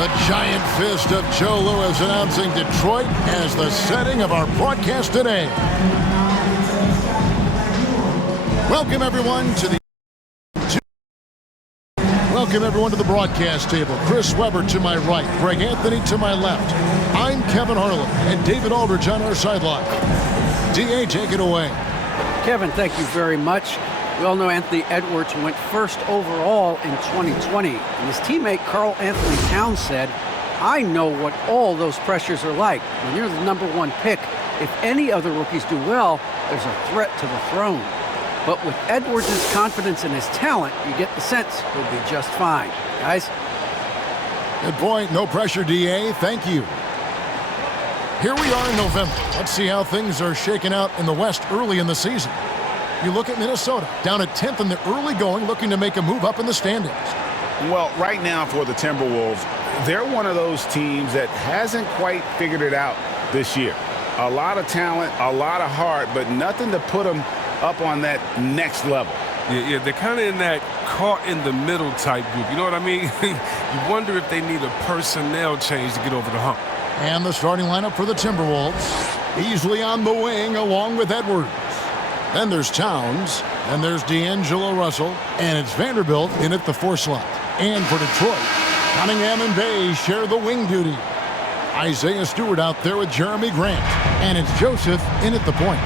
The giant fist of Joe Louis announcing Detroit as the setting of our broadcast today. Welcome everyone to the broadcast table. Chris Webber to my right, Greg Anthony to my left. I'm Kevin Harlan and David Aldridge on our sideline. DA, take it away. Kevin, thank you very much. We all know Anthony Edwards went first overall in 2020. And his teammate Karl Anthony Towns said, I know what all those pressures are like. When you're the #1 pick, if any other rookies do well, there's a threat to the throne. But with Edwards' confidence in his talent, you get the sense he'll be just fine. Guys? Good point. No pressure, DA. Thank you. Here we are in November. Let's see how things are shaking out in the West early in the season. You look at Minnesota, down at 10th in the early going, looking to make a move up in the standings. Well, right now for the Timberwolves, they're one of those teams that hasn't quite figured it out this year. A lot of talent, a lot of heart, but nothing to put them up on that next level. Yeah, they're kind of in that caught in the middle type group. You know what I mean? You wonder if they need a personnel change to get over the hump. And the starting lineup for the Timberwolves, easily on the wing along with Edwards. Then there's Towns, and there's D'Angelo Russell, and it's Vanderbilt in at the 4 slot. And for Detroit, Cunningham and Bay share the wing duty. Isaiah Stewart out there with Jeremy Grant, and it's Joseph in at the point.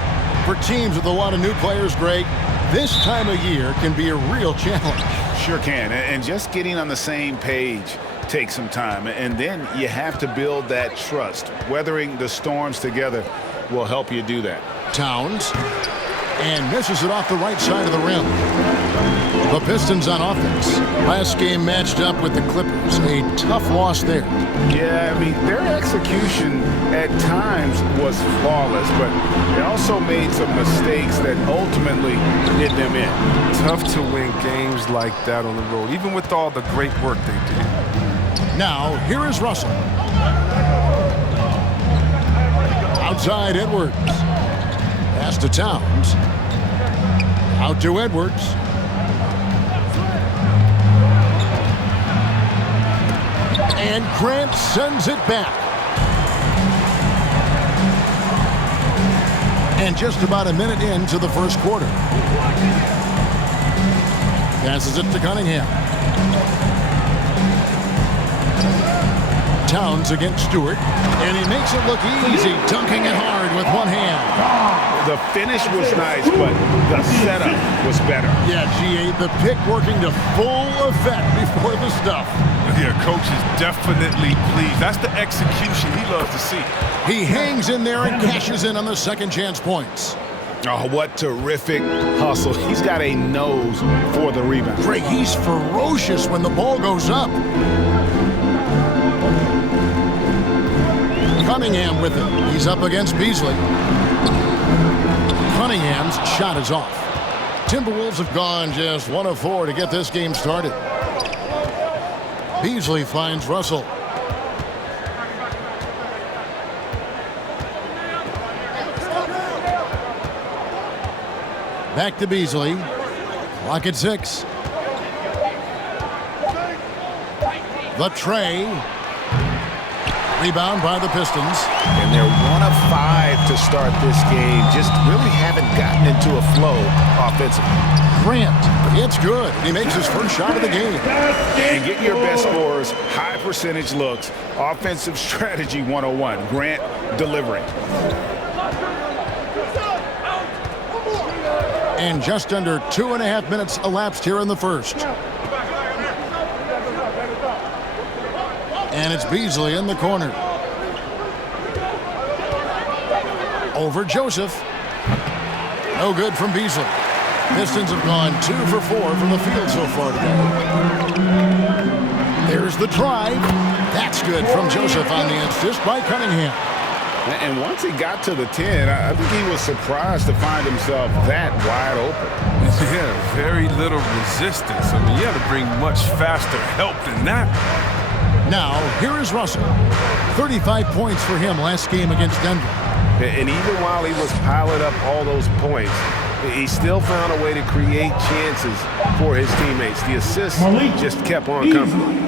For teams with a lot of new players, Greg, this time of year can be a real challenge. Sure can, and just getting on the same page takes some time, and then you have to build that trust. Weathering the storms together will help you do that. Towns, and misses it off the right side of the rim. The Pistons on offense. Last game matched up with the Clippers. A tough loss there. Yeah, I mean, their execution at times was flawless, but they also made some mistakes that ultimately did them in. Tough to win games like that on the road, even with all the great work they did. Now, here is Russell. Outside Edwards. Pass to Towns. Out to Edwards. And Grant sends it back. And just about a minute into the first quarter. Passes it to Cunningham. Towns against Stewart, and he makes it look easy, dunking it hard with one hand. The finish was nice, but the setup was better. Yeah, GA, the pick working to full effect before the stuff. Yeah, coach is definitely pleased. That's the execution he loves to see. He hangs in there and cashes in on the second chance points. Oh, what terrific hustle. He's got a nose for the rebound. Greg, he's ferocious when the ball goes up. Cunningham with it. He's up against Beasley. Cunningham's shot is off. Timberwolves have gone just 1 of 4 to get this game started. Beasley finds Russell. Back to Beasley. Clock at 6. The tray. Rebound by the Pistons. And they're 1 of 5 to start this game. Just really haven't gotten into a flow offensively. Grant, it's good. He makes his first shot of the game. And get your best scores, high percentage looks, offensive strategy 101. Grant delivering. And just under 2.5 minutes elapsed here in the first. And it's Beasley in the corner. Over Joseph. No good from Beasley. Pistons have gone 2 for 4 from the field so far today. There's the drive. That's good from Joseph on the assist by Cunningham. And once he got to the 10, I think he was surprised to find himself that wide open. Yeah, very little resistance. I mean, you had to bring much faster help than that. Now, here is Russell. 35 points for him last game against Denver. And even while he was piling up all those points, he still found a way to create chances for his teammates. The assists just kept on coming.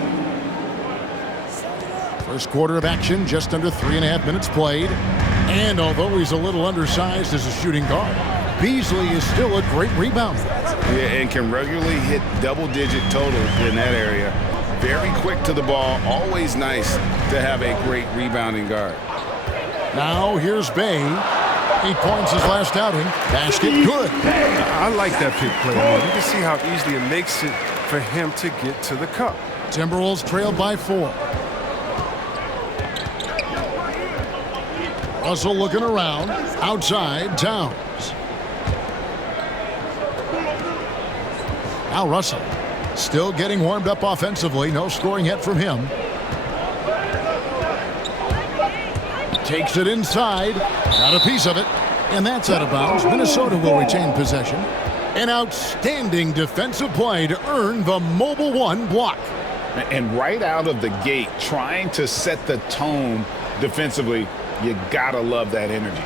First quarter of action, just under 3.5 minutes played. And although he's a little undersized as a shooting guard, Beasley is still a great rebounder. Yeah, and can regularly hit double-digit totals in that area. Very quick to the ball. Always nice to have a great rebounding guard. Now here's Bay. 8 points his last outing. Basket good. I like that pick play. You can see how easily it makes it for him to get to the cup. Timberwolves trailed by 4. Russell looking around. Outside, Towns. Now Russell still getting warmed up offensively. No scoring yet from him. Takes it inside. Got a piece of it. And that's out of bounds. Minnesota will retain possession. An outstanding defensive play to earn the mobile 1 block. And right out of the gate, trying to set the tone defensively, you gotta love that energy.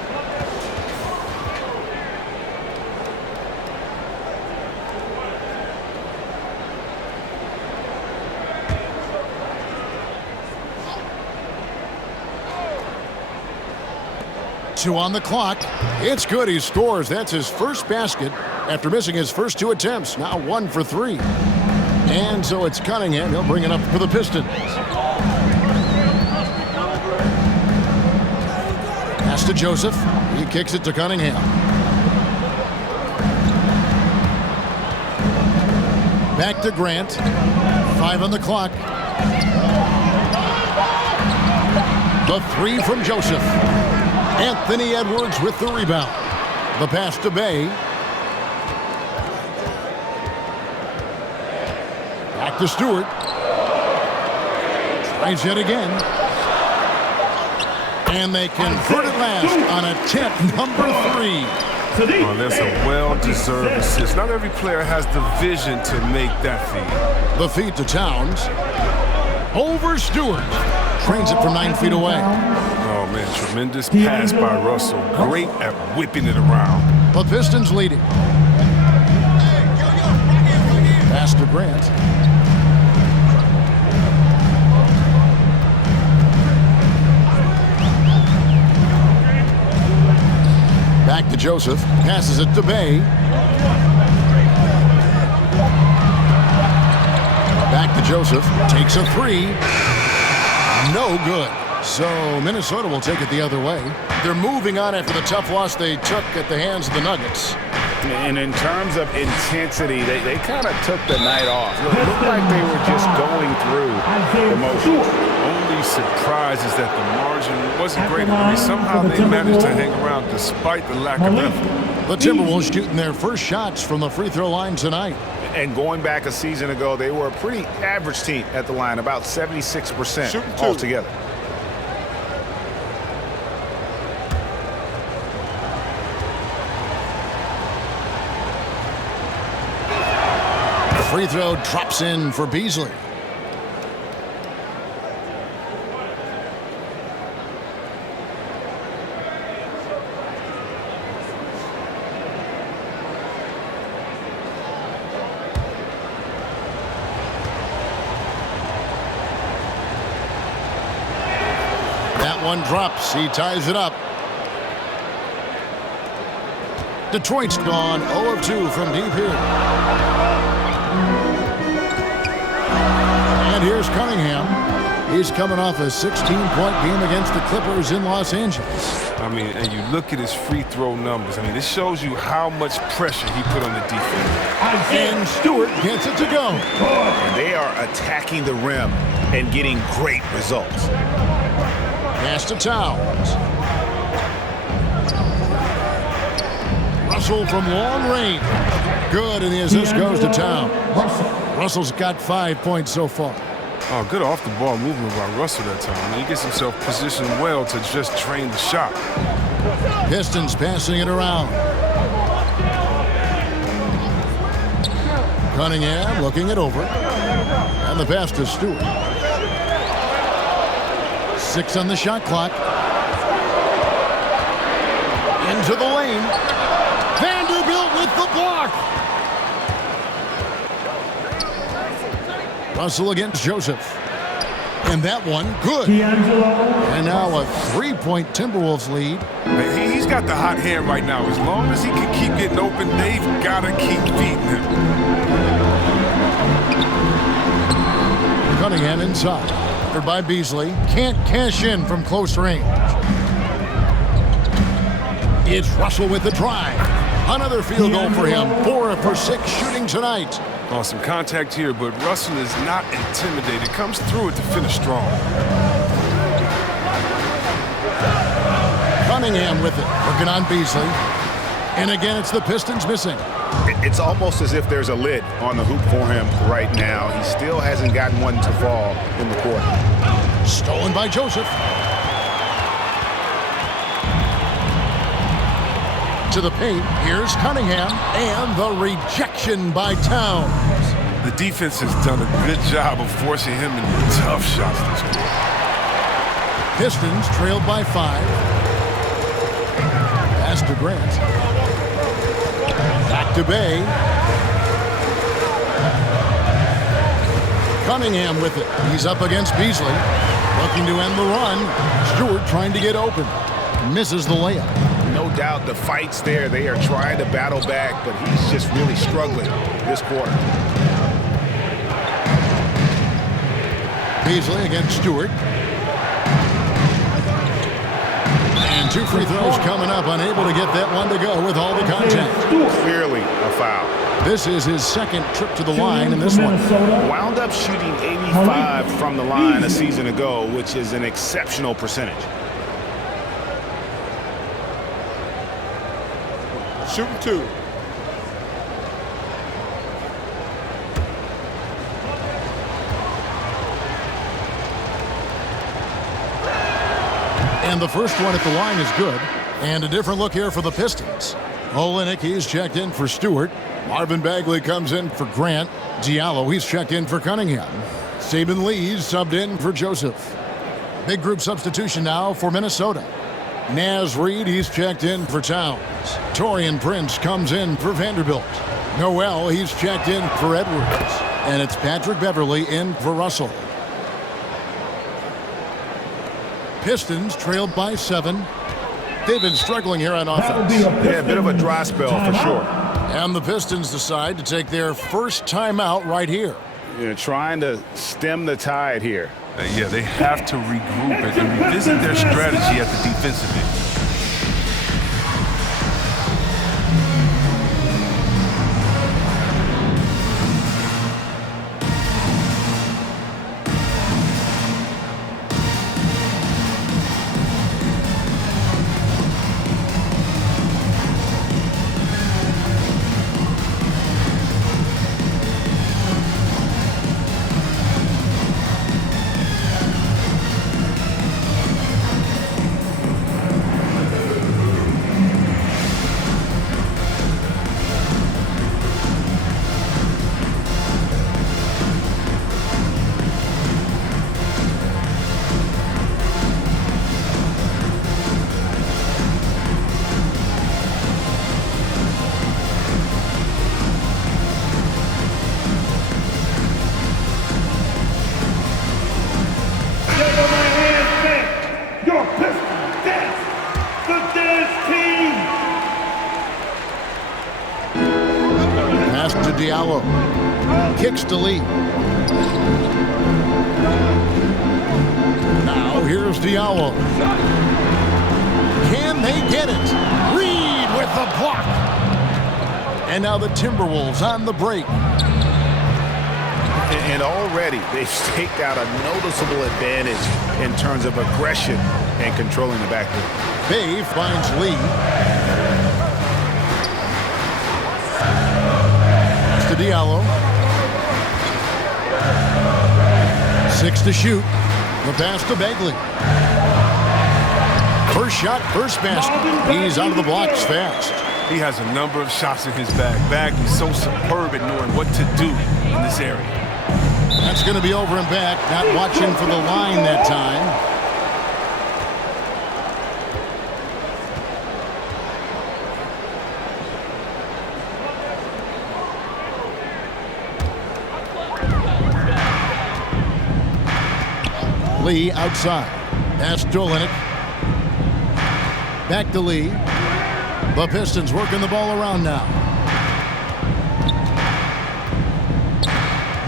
Two on the clock. It's good. He scores. That's his first basket after missing his first 2 attempts. Now 1 for 3. And so it's Cunningham. He'll bring it up for the Pistons. Pass to Joseph. He kicks it to Cunningham. Back to Grant. 5 on the clock. The 3 from Joseph. Anthony Edwards with the rebound. The pass to Bay. Back to Stewart. Tries yet again. And they convert it last on attempt number 3. Oh, that's a well-deserved assist. Not every player has the vision to make that feed. The feed to Towns. Over Stewart. Trains it from 9 feet away. Oh, man, tremendous pass by Russell. Great at whipping it around. The Pistons leading. Pass to Grant. Back to Joseph. Passes it to Bay. Back to Joseph. Takes a 3. No good. So Minnesota will take it the other way. They're moving on after the tough loss they took at the hands of the Nuggets. And in terms of intensity, they kind of took the night off. It looked like they were just going through the motions. Only surprise is that the margin wasn't great. I mean, somehow they managed to hang around despite the lack of effort. The Timberwolves shooting their first shots from the free throw line tonight. And going back a season ago, they were a pretty average team at the line, about 76% altogether. Free throw drops in for Beasley. That one drops. He ties it up. Detroit's gone 0 of 2 from deep here. And here's Cunningham. He's coming off a 16-point game against the Clippers in Los Angeles. I mean, and you look at his free throw numbers. I mean, this shows you how much pressure he put on the defense. And Stewart gets it to go. And they are attacking the rim and getting great results. Pass to Towns. Russell from long range. Good, and the assist goes to Towns. Russell's got 5 points so far. Oh, good off-the-ball movement by Russell that time. He gets himself positioned well to just train the shot. Pistons passing it around. Cunningham looking it over. And the pass to Stewart. 6 on the shot clock. Into the lane. Vanderbilt with the block. Russell against Joseph. And that one, good. And now a 3-point Timberwolves lead. He's got the hot hand right now. As long as he can keep getting open, they've got to keep beating him. Cunningham inside. Covered by Beasley. Can't cash in from close range. It's Russell with the drive. Another field goal for him. 4 for 6 shooting tonight. Oh, some contact here, but Russell is not intimidated. Comes through it to finish strong. Cunningham with it. Working on Beasley. And again, it's the Pistons missing. It's almost as if there's a lid on the hoop for him right now. He still hasn't gotten one to fall in the quarter. Stolen by Joseph. To the paint, here's Cunningham, and the rejection by Towns. The defense has done a good job of forcing him into tough shots this quarter. Pistons trailed by 5. Pass to Grant. Back to Bay. Cunningham with it. He's up against Beasley. Looking to end the run. Stewart trying to get open. Misses the layup. No doubt the fight's there. They are trying to battle back, but he's just really struggling this quarter. Beasley against Stewart. And 2 free throws coming up. Unable to get that one to go with all the contact. Clearly a foul. This is his second trip to the line in this one. Wound up shooting 85 from the line a season ago, which is an exceptional percentage. Shooting 2. And the first one at the line is good. And a different look here for the Pistons. Olenek, he's checked in for Stewart. Marvin Bagley comes in for Grant. Diallo, he's checked in for Cunningham. Saban Lee's subbed in for Joseph. Big group substitution now for Minnesota. Naz Reid, he's checked in for Towns. Taurean Prince comes in for Vanderbilt. Noel, he's checked in for Edwards. And it's Patrick Beverly in for Russell. Pistons trailed by 7. They've been struggling here on offense. Yeah, a bit of a dry spell for sure. And the Pistons decide to take their first timeout right here. You're trying to stem the tide here. Yeah, they have to regroup and revisit their strategy at the defensive end. Diallo kicks to Lee. Now here's Diallo. Can they get it? Reed with the block. And now the Timberwolves on the break. And already they've staked out a noticeable advantage in terms of aggression and controlling the backcourt. Bay finds Lee. To Diallo. 6 to shoot. The pass to Bagley. First shot, first basket. He's out of the blocks fast. He has a number of shots in his bag. Bagley's so superb at knowing what to do in this area. That's going to be over and back. Not watching for the line that time. Lee outside. Pass to Olynyk. Back to Lee. The Pistons working the ball around now.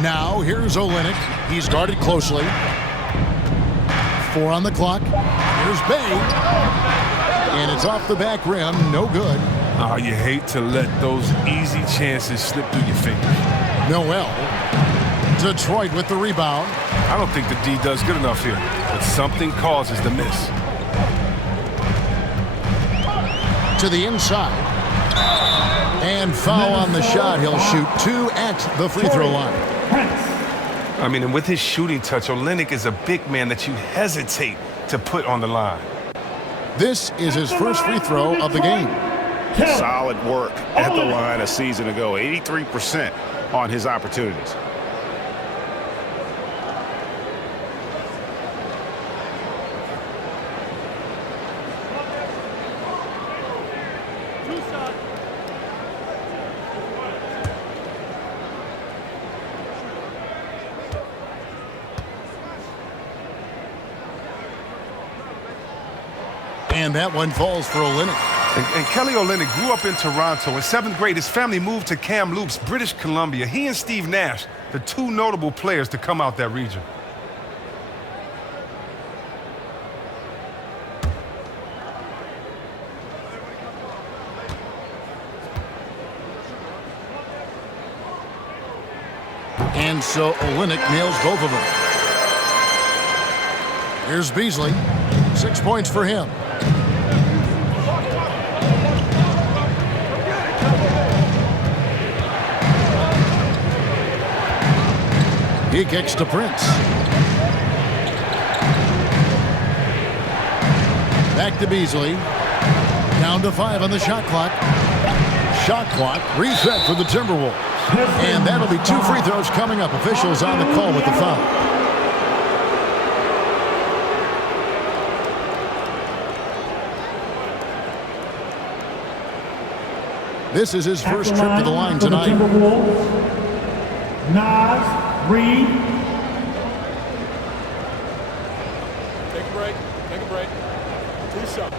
Now, here's Olynyk. He's guarded closely. 4 on the clock. Here's Bay. And it's off the back rim. No good. Oh, you hate to let those easy chances slip through your fingers. Noel. Detroit with the rebound. I don't think the D does good enough here, but something causes the miss. To the inside. And foul on the shot. He'll shoot 2 at the free throw line. I mean, and with his shooting touch, Olynyk is a big man that you hesitate to put on the line. This is his first free throw of the game. Solid work at the line a season ago. 83% on his opportunities. And that one falls for Olynyk. And Kelly Olynyk grew up in Toronto. In 7th grade, his family moved to Kamloops, British Columbia. He and Steve Nash, the 2 notable players to come out that region. And so Olynyk nails both of them. Here's Beasley. 6 points for him. He kicks to Prince. Back to Beasley. Down to 5 on the shot clock. Shot clock reset for the Timberwolves. And that'll be 2 free throws coming up. Officials on the call with the foul. This is his first trip to the line tonight. Nas, Reed. Take a break. Take a break. 2 shots.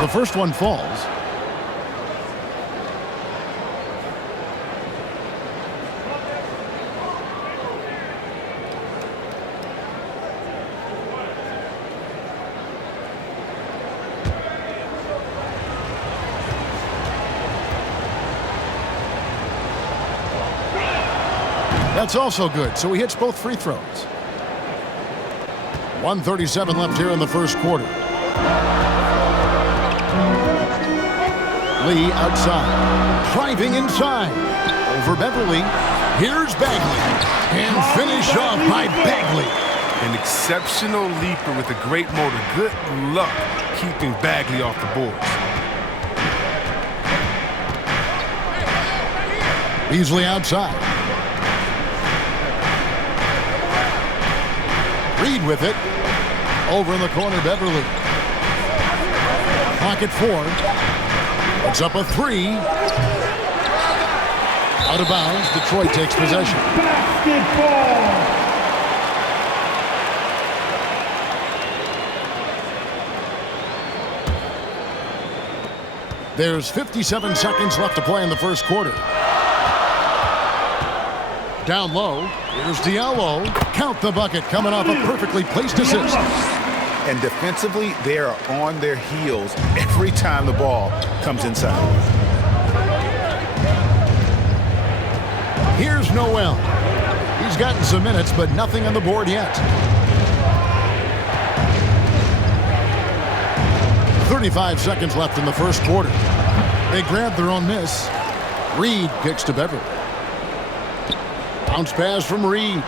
The first one falls. That's also good, so he hits both free throws. 1:37 left here in the first quarter. Lee outside, driving inside, over Beverly. Here's Bagley, and finish off by Bagley. An exceptional leaper with a great motor. Good luck keeping Bagley off the boards. Beasley outside. Reed with it. Over in the corner, Beverly. Clock at 4. It's up a 3. Out of bounds. Detroit takes possession. Basketball. There's 57 seconds left to play in the first quarter. Down low. Here's Diallo. Count the bucket, coming off a perfectly placed assist. And defensively, they are on their heels every time the ball comes inside. Here's Noel. He's gotten some minutes, but nothing on the board yet. 35 seconds left in the first quarter. They grab their own miss. Reed kicks to Beverly. Bounce pass from Reed.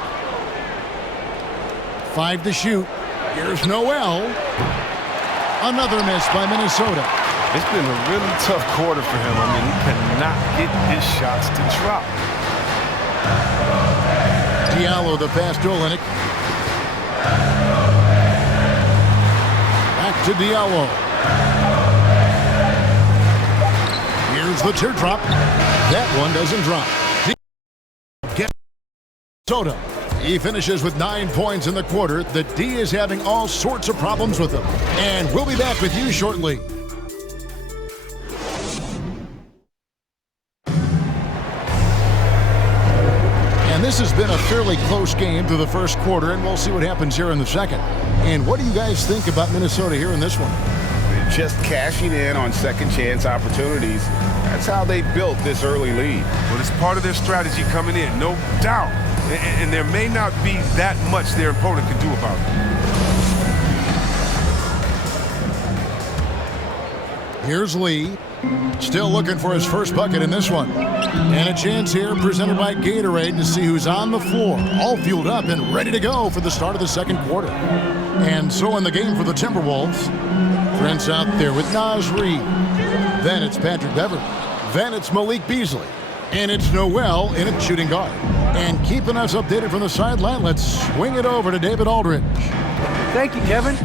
5 to shoot. Here's Noel. Another miss by Minnesota. It's been a really tough quarter for him. I mean, he cannot get his shots to drop. Diallo the pass to Olynyk. Back to Diallo. Here's the teardrop. That one doesn't drop. Minnesota. He finishes with 9 points in the quarter. The D is having all sorts of problems with him. And we'll be back with you shortly. And this has been a fairly close game through the first quarter, and we'll see what happens here in the second. And what do you guys think about Minnesota here in this one? Just cashing in on second chance opportunities. That's how they built this early lead. Well, it's part of their strategy coming in, no doubt. And there may not be that much their opponent can do about it. Here's Lee. Still looking for his first bucket in this one. And a chance here presented by Gatorade to see who's on the floor. All fueled up and ready to go for the start of the second quarter. And so in the game for the Timberwolves, Trent's out there with Naz Reid. Then it's Patrick Beverley. Then it's Malik Beasley. And it's Noel in at shooting guard. And keeping us updated from the sideline, let's swing it over to David Aldridge. Thank you, Kevin.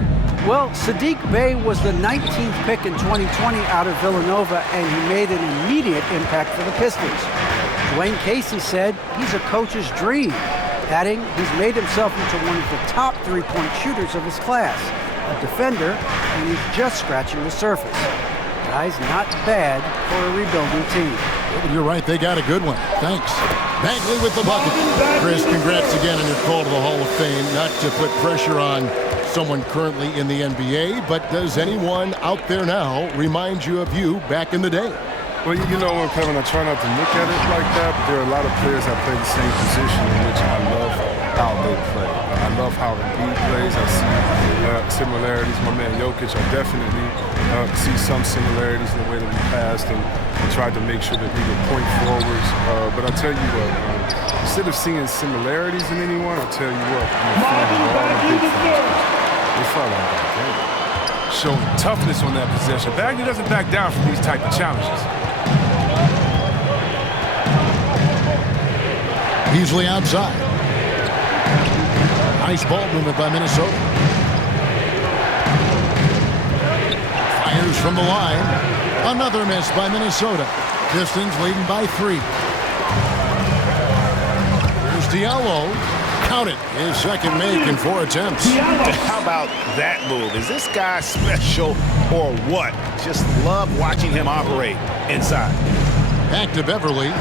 Well, Saddiq Bey was the 19th pick in 2020 out of Villanova, and he made an immediate impact for the Pistons. Dwayne Casey said he's a coach's dream, adding he's made himself into one of the top three-point shooters of his class, a defender, and he's just scratching the surface. Guy's not bad for a rebuilding team. You're right, they got a good one. Thanks. Bagley with the bucket. Chris, congrats again on your call to the Hall of Fame. Not to put pressure on someone currently in the NBA, but does anyone out there now remind you of you back in the day? Well, you know what, Kevin, I try not to look at it like that, but there are a lot of players that play the same position in which I love how they play. I love how Embiid plays. I see similarities. My man Jokic, I definitely see some similarities in the way that we passed and tried to make sure that we were point forwards. But I tell you what, instead of seeing similarities in anyone, I tell you what, I'm a fan of all the big fans. They fought like that game. Showing toughness on that possession. Bagley doesn't back down from these type of challenges. Beasley outside. Nice ball movement by Minnesota. Fires from the line. Another miss by Minnesota. Pistons leading by 3. Here's Diallo. Count it. His second make in 4 attempts. How about that move? Is this guy special or what? Just love watching him operate inside. Back to Beverley.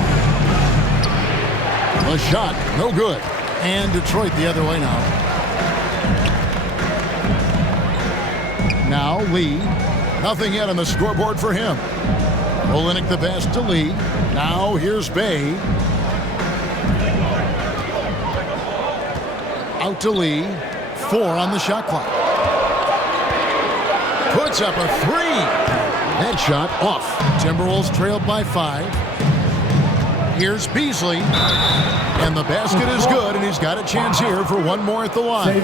A shot, no good. And Detroit the other way now. Now Lee. Nothing yet on the scoreboard for him. Olynyk the pass to Lee. Now here's Bey. Out to Lee. 4 on the shot clock. Puts up a 3. That shot off. Timberwolves trailed by 5. Here's Beasley. And the basket is good, and he's got a chance here for one more at the line.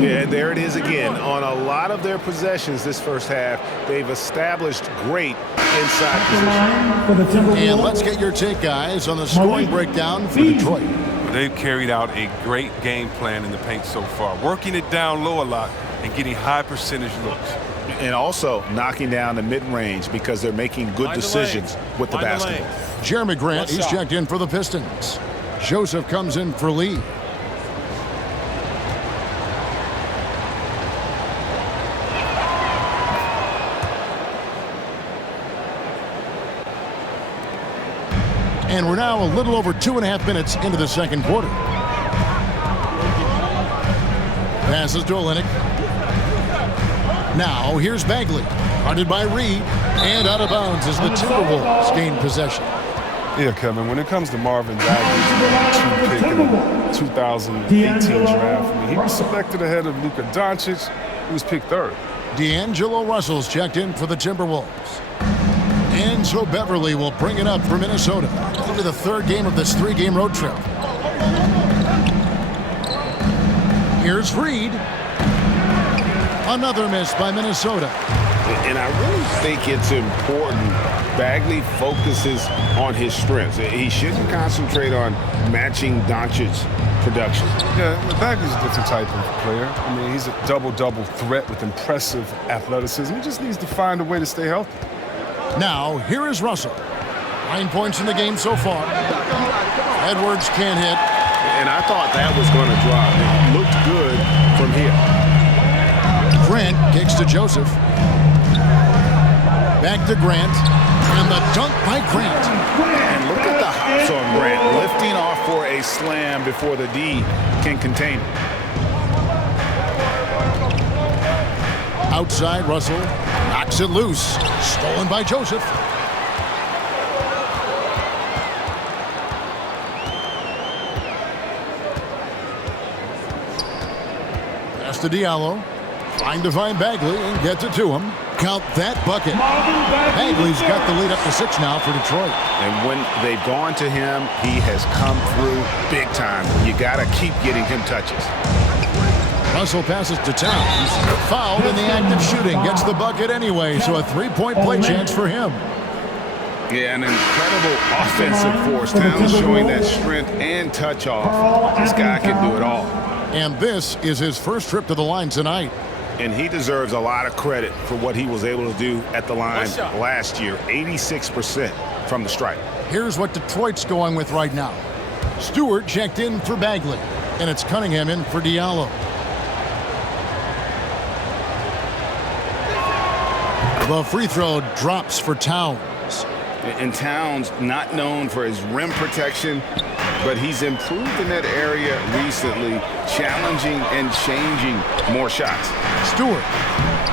Yeah, there it is again. On a lot of their possessions this first half, they've established great inside position. And let's get your take, guys, on the scoring breakdown for Detroit. They've carried out a great game plan in the paint so far, working it down low a lot and getting high percentage looks. And also knocking down the mid-range because they're making good decisions with the basketball. Jeremy Grant, he's checked in for the Pistons. Joseph comes in for Lee. And we're now a little over 2.5 minutes into the second quarter. Passes to Olynyk. Now here's Bagley. Guarded by Reid. And out of bounds as the Timberwolves gain possession. Yeah, Kevin, when it comes to Marvin Bagley, pick in the 2018 draft, I mean, he was selected ahead of Luka Doncic, who was picked 3rd. D'Angelo Russell's checked in for the Timberwolves. And so Beverley will bring it up for Minnesota into the 3rd game of this 3-game road trip. Here's Reid. Another miss by Minnesota. And I really think it's important Bagley focuses on his strengths. He shouldn't concentrate on matching Doncic's production. Yeah, Bagley's a different type of player. I mean, he's a double-double threat with impressive athleticism. He just needs to find a way to stay healthy. Now, here is Russell. 9 points in the game so far. Edwards can't hit. And I thought that was going to drop. It looked good from here. Grant kicks to Joseph. Back to Grant. And the dunk by Grant. And look at the hops on Grant, lifting off for a slam before the D can contain it. Outside, Russell knocks it loose. Stolen by Joseph. Pass to Diallo. Trying to find Bagley and gets it to him. Count that bucket. Bagley's got the lead up to 6 now for Detroit. And when they've gone to him, he has come through big time. You got to keep getting him touches. Russell passes to Towns. Fouled in the act of shooting. Gets the bucket anyway, so a 3-point play chance for him. Yeah, an incredible offensive force. Towns showing that strength and touch off. This guy can do it all. And this is his first trip to the line tonight. And he deserves a lot of credit for what he was able to do at the line last year. 86% from the stripe. Here's what Detroit's going with right now. Stewart checked in for Bagley. And it's Cunningham in for Diallo. The free throw drops for Towns. And Towns, not known for his rim protection, but he's improved in that area recently, challenging and changing more shots. Stewart.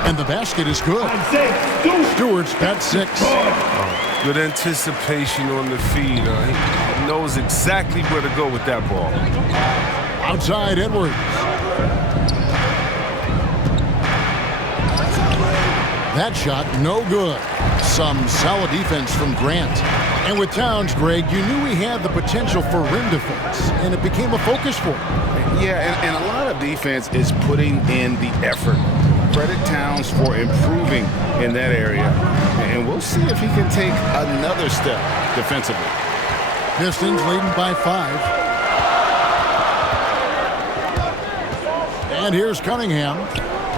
And the basket is good. Stewart's got 6. Good anticipation on the feed. He knows exactly where to go with that ball. Outside, Edwards. That shot, no good. Some solid defense from Grant. And with Towns, Greg, you knew he had the potential for rim defense, and it became a focus for him. Yeah, and a lot of defense is putting in the effort. Credit Towns for improving in that area. And we'll see if he can take another step defensively. Pistons leading by 5. And here's Cunningham.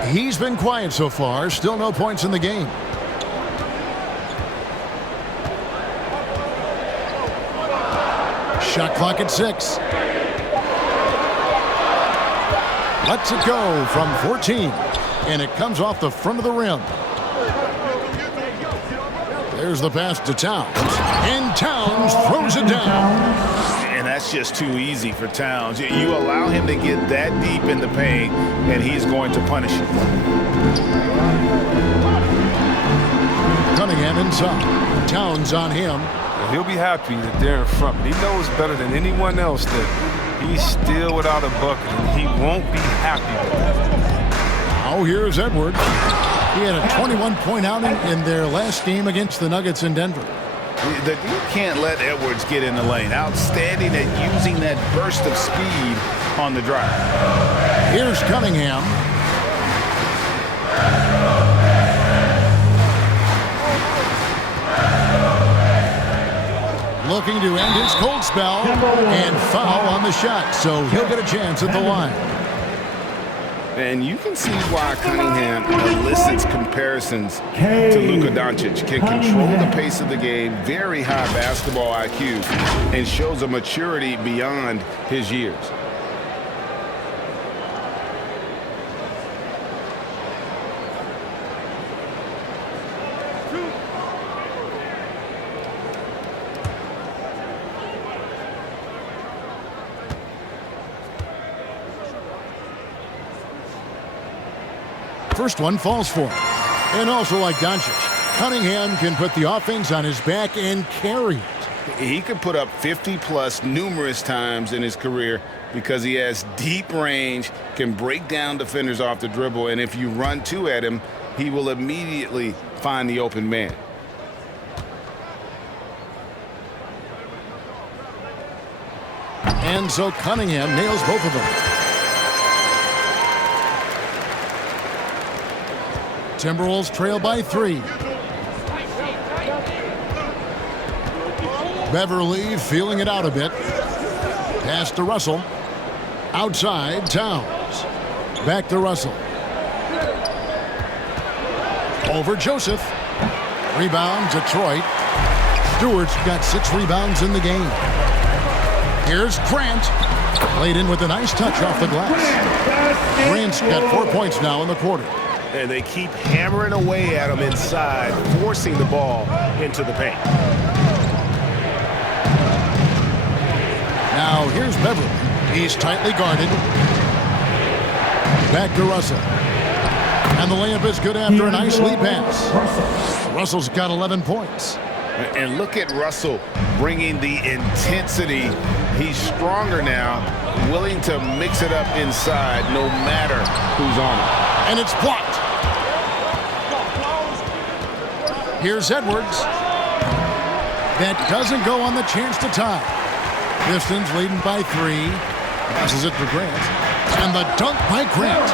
He's been quiet so far. Still no points in the game. Shot clock at 6. Lets it go from 14. And it comes off the front of the rim. There's the pass to Towns. And Towns throws it down. And that's just too easy for Towns. You allow him to get that deep in the paint, and he's going to punish you. Cunningham inside. Towns on him. He'll be happy that they're in front, but he knows better than anyone else that he's still without a bucket, and he won't be happy with that. Now here's Edwards. He had a 21-point outing in their last game against the Nuggets in Denver. You can't let Edwards get in the lane. Outstanding at using that burst of speed on the drive. Here's Cunningham. Looking to end his cold spell and foul on the shot, so he'll get a chance at the line. And you can see why Cunningham elicits comparisons to Luka Doncic. Can control the pace of the game, very high basketball IQ, and shows a maturity beyond his years. First one falls for him. And also like Doncic, Cunningham can put the offense on his back and carry it. He can put up 50-plus numerous times in his career because he has deep range, can break down defenders off the dribble, and if you run two at him, he will immediately find the open man. And so Cunningham nails both of them. Timberwolves trail by 3. Beverly feeling it out a bit. Pass to Russell. Outside, Towns. Back to Russell. Over Joseph. Rebound, Detroit. Stewart's got 6 rebounds in the game. Here's Grant. Played in with a nice touch off the glass. Grant's got 4 points now in the quarter. And they keep hammering away at him inside, forcing the ball into the paint. Now here's Beverly. He's tightly guarded. Back to Russell. And the layup is good after a nice lead pass. Russell's got 11 points. And look at Russell bringing the intensity. He's stronger now, willing to mix it up inside no matter who's on him. And it's blocked. Here's Edwards. That doesn't go on the chance to tie. Pistons leading by 3. Passes it to Grant. And the dunk by Grant.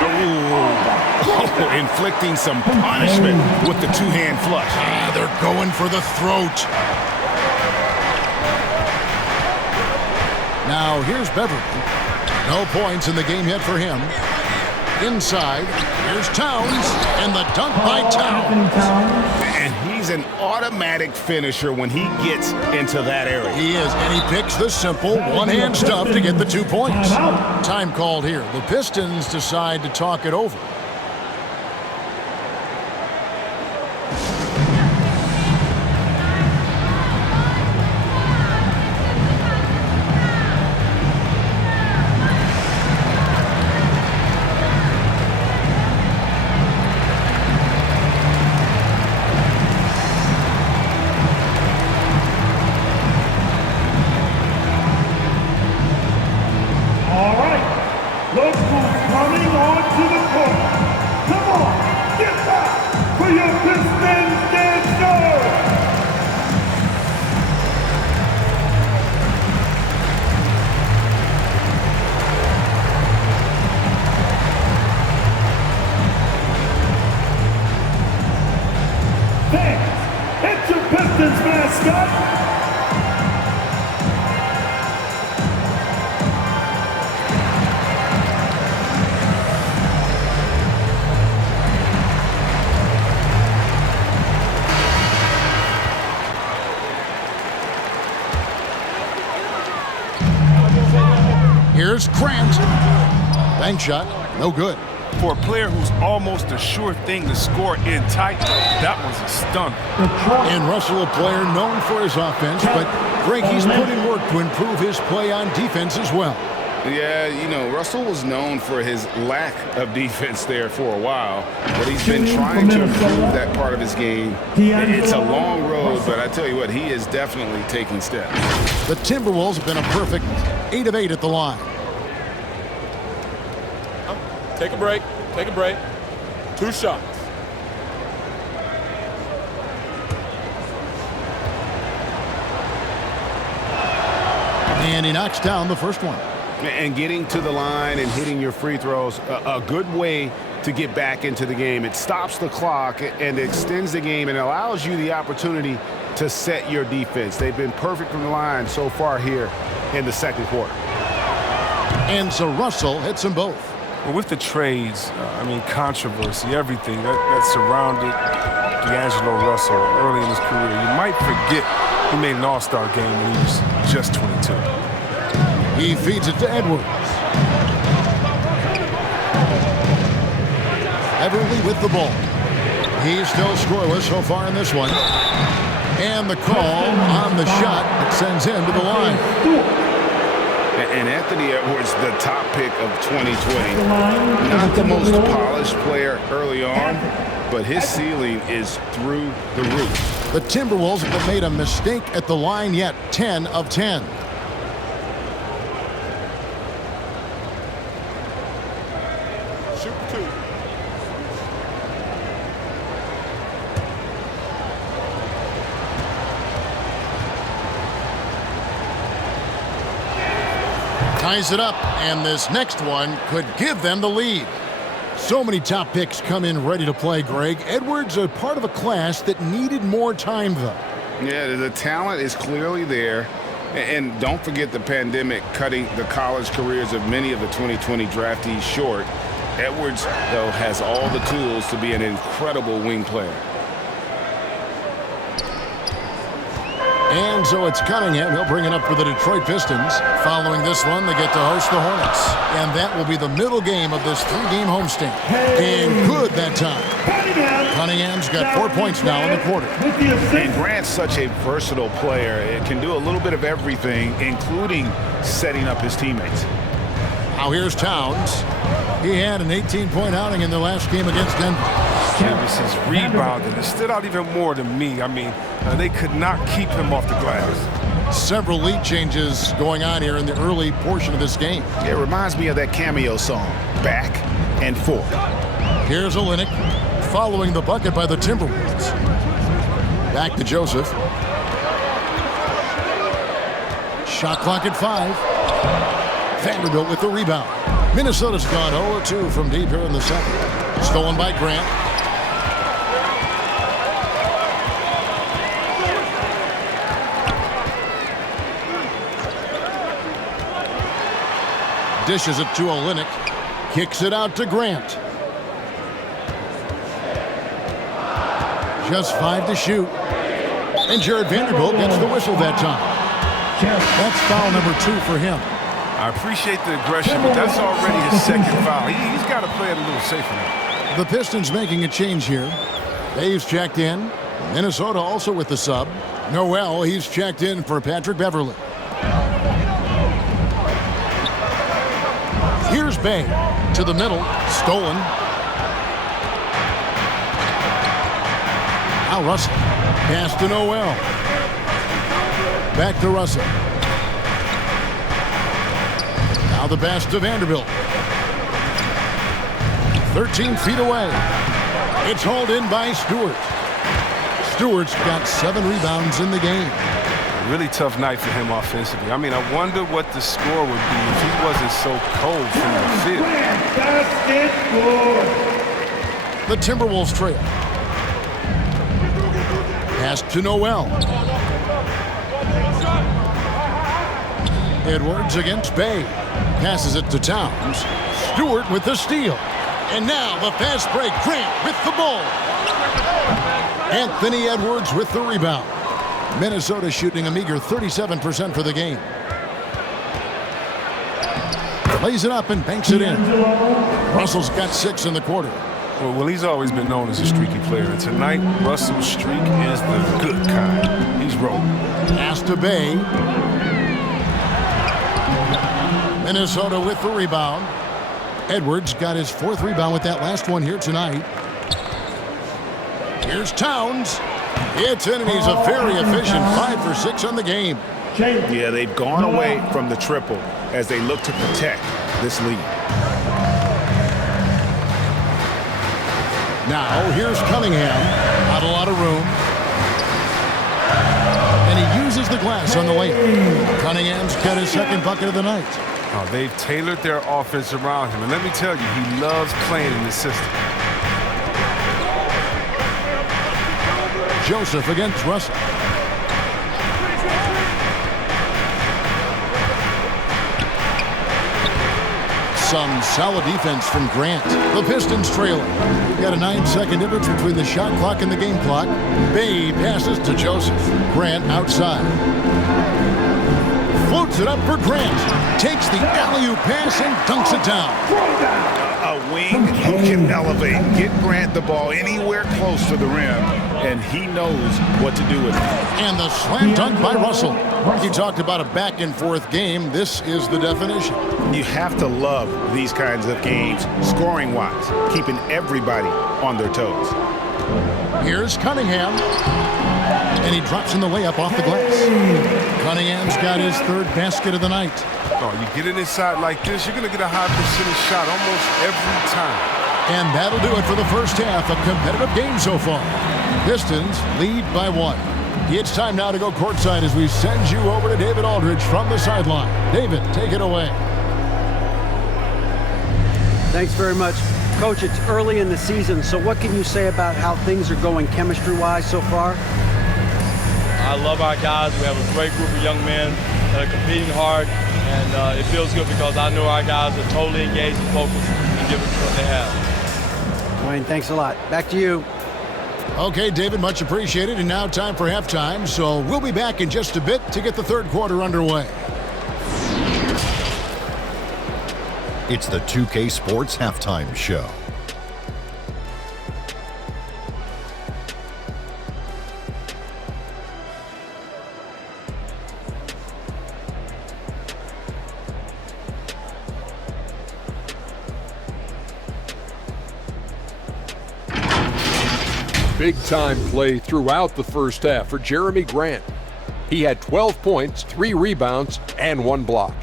Oh, inflicting some punishment with the two-hand flush. They're going for the throat. Now here's Beverly. No points in the game yet for him. Inside, here's Towns, and the dunk by Towns. And he's an automatic finisher when he gets into that area. He is, and he picks the simple one-hand stuff to get the 2 points. Time called here. The Pistons decide to talk it over. It's your Pistons mascot. Here's Grant. Bank shot, no good. For a player who's almost a sure thing to score in tight, that was a stunner. And Russell, a player known for his offense, but Greg, he's putting work to improve his play on defense as well. Yeah, you know, Russell was known for his lack of defense there for a while, but he's been trying to improve that part of his game. It's a long road, but I tell you what, he is definitely taking steps. The Timberwolves have been a perfect 8 of 8 at the line. Take a break. Take a break. 2 shots. And he knocks down the first one. And getting to the line and hitting your free throws, a good way to get back into the game. It stops the clock and extends the game and allows you the opportunity to set your defense. They've been perfect from the line so far here in the second quarter. And so Russell hits them both. Well, with the trades, controversy, everything that surrounded D'Angelo Russell early in his career, you might forget he made an all-star game when he was just 22. He feeds it to Edwards. Everly with the ball. He's still scoreless so far in this one. And the call on the shot that sends him to the line. And Anthony Edwards, the top pick of 2020. Not the most polished player early on, but his ceiling is through the roof. The Timberwolves have made a mistake at the line yet. 10 of 10. Shoot 2. Ties it up, and this next one could give them the lead. So many top picks come in ready to play, Greg. Edwards a part of a class that needed more time, though. Yeah, the talent is clearly there. And don't forget the pandemic cutting the college careers of many of the 2020 draftees short. Edwards, though, has all the tools to be an incredible wing player. And so it's Cunningham. He'll bring it up for the Detroit Pistons. Following this one, they get to host the Hornets. And that will be the middle game of this 3-game homestand. And good that time. Cunningham's got 4 points now in the quarter. And Grant's such a versatile player. It can do a little bit of everything, including setting up his teammates. Now here's Towns. He had an 18-point outing in the last game against Denver. Davis's rebounding. It stood out even more to me. I mean, they could not keep him off the glass. Several lead changes going on here in the early portion of this game. It reminds me of that cameo song, Back and Forth. Here's Olynyk following the bucket by the Timberwolves. Back to Joseph. Shot clock at 5. Vanderbilt with the rebound. Minnesota's gone 0-2 from deep here in the second. Stolen by Grant. Dishes it to Olynyk. Kicks it out to Grant. Just 5 to shoot. And Jared Vanderbilt gets the whistle that time. That's foul number 2 for him. I appreciate the aggression, but that's already his second foul. He's got to play it a little safer now. The Pistons making a change here. Dave's checked in. Minnesota also with the sub. Noel, he's checked in for Patrick Beverly. Here's Bay to the middle. Stolen. Now Russell. Pass to Noel. Back to Russell. Now the pass to Vanderbilt. 13 feet away. It's hauled in by Stewart. Stewart's got 7 rebounds in the game. Really tough night for him offensively. I mean, I wonder what the score would be if he wasn't so cold from the field. The Timberwolves trail. Pass to Noel. Edwards against Bay. Passes it to Towns. Stewart with the steal. And now the fast break. Grant with the ball. Anthony Edwards with the rebound. Minnesota shooting a meager 37% for the game. Plays it up and banks it in. Russell's got 6 in the quarter. Well, he's always been known as a streaky player. And tonight, Russell's streak is the good kind. He's rolling. Pass to Bay. Minnesota with the rebound. Edwards got his 4th rebound with that last one here tonight. Here's Towns. It's in, and he's a very efficient 5 for 6 on the game. Yeah, they've gone away from the triple as they look to protect this lead. Now, here's Cunningham. Not a lot of room. And he uses the glass on the layup. Cunningham's got his 2nd bucket of the night. Oh, they've tailored their offense around him. And let me tell you, he loves playing in this system. Joseph against Russell. Some solid defense from Grant. The Pistons trailing. We've got a 9-second difference between the shot clock and the game clock. Bay passes to Joseph. Grant outside. Floats it up for Grant. Takes the alley-oop pass and dunks it down. A wing who can elevate, get Grant the ball anywhere close to the rim, and he knows what to do with it. And the slam dunk by Russell. You talked about a back-and-forth game. This is the definition. You have to love these kinds of games, scoring-wise, keeping everybody on their toes. Here's Cunningham. And he drops in the layup off the glass. Cunningham's got his 3rd basket of the night. Oh, you get it inside like this, you're going to get a high percentage shot almost every time. And that'll do it for the first half. A competitive game so far. Pistons lead by 1. It's time now to go courtside as we send you over to David Aldridge from the sideline. David, take it away. Thanks very much. Coach, it's early in the season, so what can you say about how things are going chemistry-wise so far? I love our guys. We have a great group of young men that are competing hard, and it feels good because I know our guys are totally engaged and focused and giving what they have. Wayne, thanks a lot. Back to you. Okay, David, much appreciated. And now time for halftime. So we'll be back in just a bit to get the third quarter underway. It's the 2K Sports Halftime Show. Big-time play throughout the first half for Jeremy Grant. He had 12 points, 3 rebounds, and 1 block.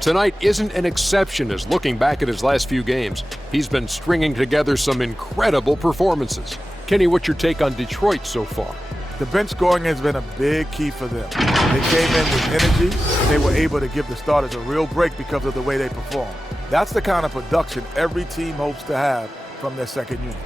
Tonight isn't an exception as looking back at his last few games, he's been stringing together some incredible performances. Kenny, what's your take on Detroit so far? The bench scoring has been a big key for them. They came in with energy, and they were able to give the starters a real break because of the way they perform. That's the kind of production every team hopes to have from their second unit.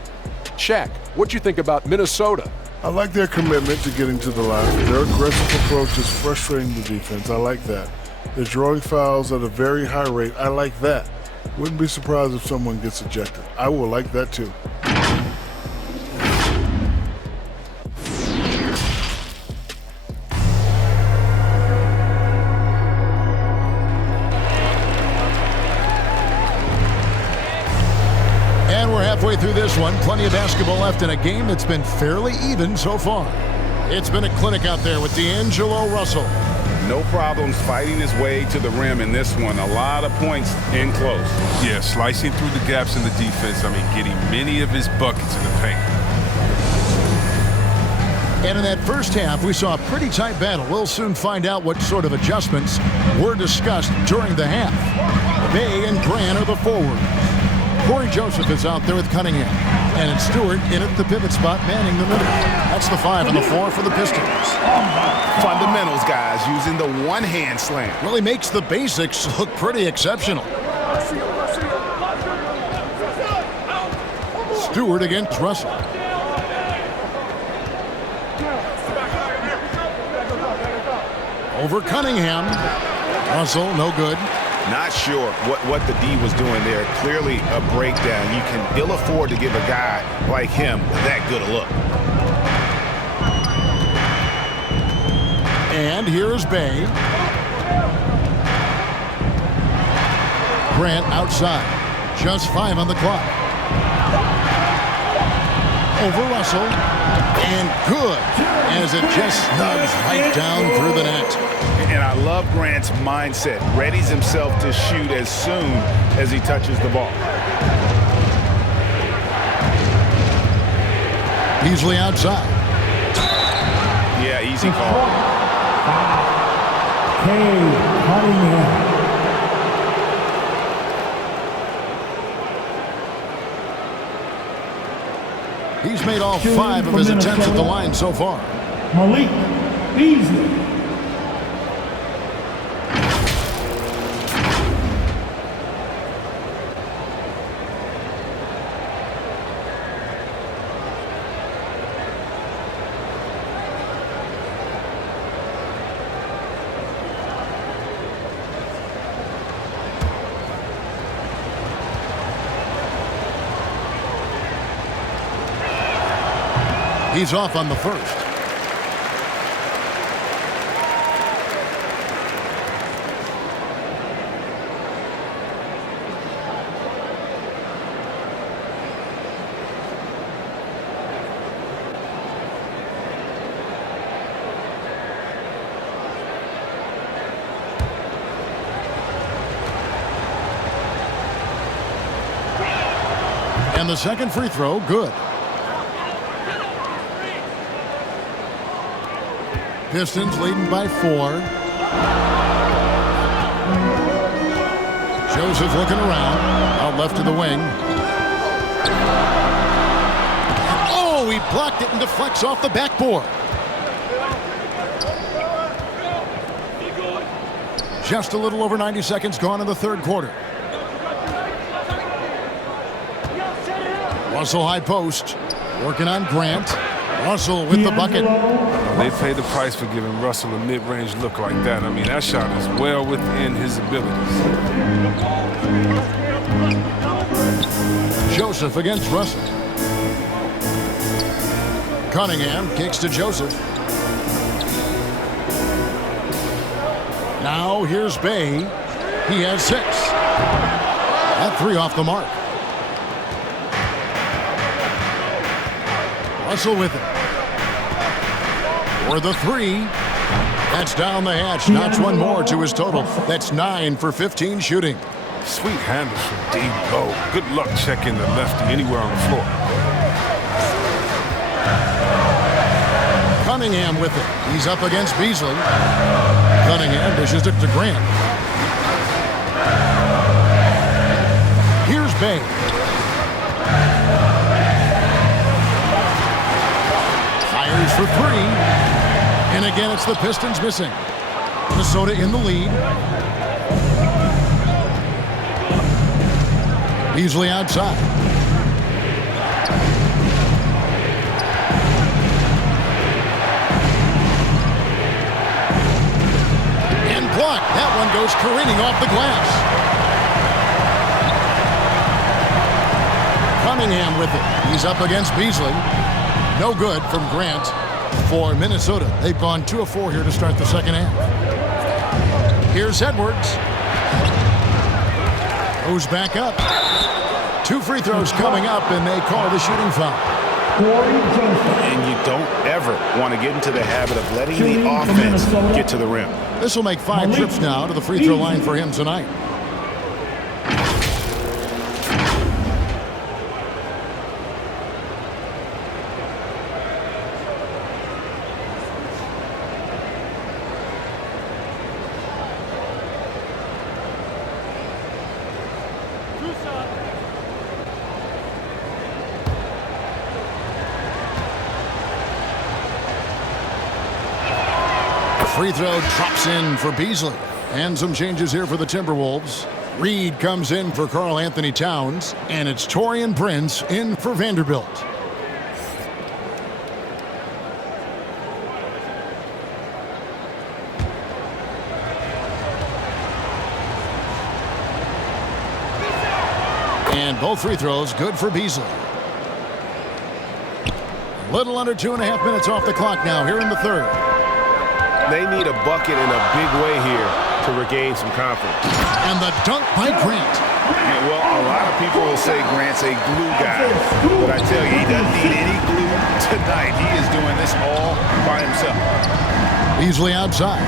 Shaq, what you think about Minnesota? I like their commitment to getting to the line. Their aggressive approach is frustrating the defense. I like that. They're drawing fouls at a very high rate. I like that. Wouldn't be surprised if someone gets ejected. I will like that too. Halfway through this one, plenty of basketball left in a game that's been fairly even so far. It's been a clinic out there with D'Angelo Russell. No problems fighting his way to the rim in this one. A lot of points in close. Yeah, slicing through the gaps in the defense. Getting many of his buckets in the paint. And in that first half, we saw a pretty tight battle. We'll soon find out what sort of adjustments were discussed during the half. Bay and Grant are the forwards. Corey Joseph is out there with Cunningham. And it's Stewart in at the pivot spot, manning the middle. That's the 5 and the 4 for the Pistons. Fundamentals, guys, using the one-hand slam. Really makes the basics look pretty exceptional. Stewart against Russell. Over Cunningham. Russell, no good. Not sure what the D was doing there. Clearly a breakdown. You can ill afford to give a guy like him that good a look. And here's Bay. Grant outside. Just 5 on the clock. Over Russell. And good. As it just snugs right down through the net. And I love Grant's mindset. Readies himself to shoot as soon as he touches the ball. Beasley outside. Yeah, easy call. He's made all 5 of his attempts at the line so far. Malik Beasley. He's off on the first. And the second free throw, good. Pistons leading by 4. Joseph looking around, out left to the wing. Oh, he blocked it and deflects off the backboard. Just a little over 90 seconds gone in the third quarter. Russell high post, working on Grant. Russell with the bucket. They paid the price for giving Russell a mid-range look like that. That shot is well within his abilities. Joseph against Russell. Cunningham kicks to Joseph. Now here's Bay. He has 6. That 3 off the mark. Russell with it. For the 3. That's down the hatch. Notch one more to his total. That's 9 for 15 shooting. Sweet handles from D-Go. Good luck checking the lefty anywhere on the floor. Cunningham with it. He's up against Beasley. Cunningham dishes it to Grant. Here's Bay. Fires for 3. And again, it's the Pistons missing. Minnesota in the lead. Beasley outside. And blocked. That one goes careening off the glass. Cunningham with it. He's up against Beasley. No good from Grant for Minnesota. They've gone 2 of 4 here to start the second half. Here's Edwards. Goes back up. 2 free throws coming up, and they call the shooting foul. And you don't ever want to get into the habit of letting the offense get to the rim. This will make 5 trips now to the free throw line for him tonight. Free throw drops in for Beasley. And some changes here for the Timberwolves. Reed comes in for Karl Anthony Towns. And it's Taurean Prince in for Vanderbilt. And both free throws good for Beasley. A little under 2.5 minutes off the clock now here in the third. They need a bucket in a big way here to regain some confidence. And the dunk by Grant. Yeah, well, a lot of people will say Grant's a glue guy, but I tell you, he doesn't need any glue tonight. He is doing this all by himself. Beasley outside.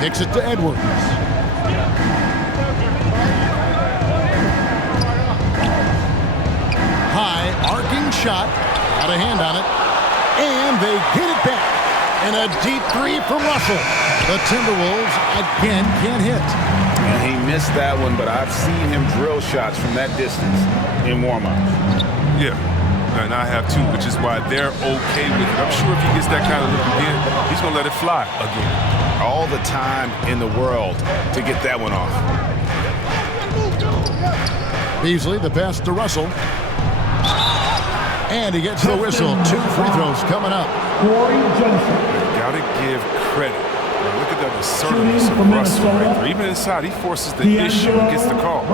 Kicks it to Edwards. High, arcing shot. Got a hand on it. And they get it back. And a deep 3 from Russell. The Timberwolves again can't hit. And he missed that one, but I've seen him drill shots from that distance in warm-ups. Yeah, and I have too, which is why they're okay with it. I'm sure if he gets that kind of look again, he's going to let it fly again. All the time in the world to get that one off. Beasley, the pass to Russell. And he gets the whistle. 2 free throws coming up. Gotta give credit. Now look at that assertiveness of Russell right there. Even inside, he forces the issue and gets the call.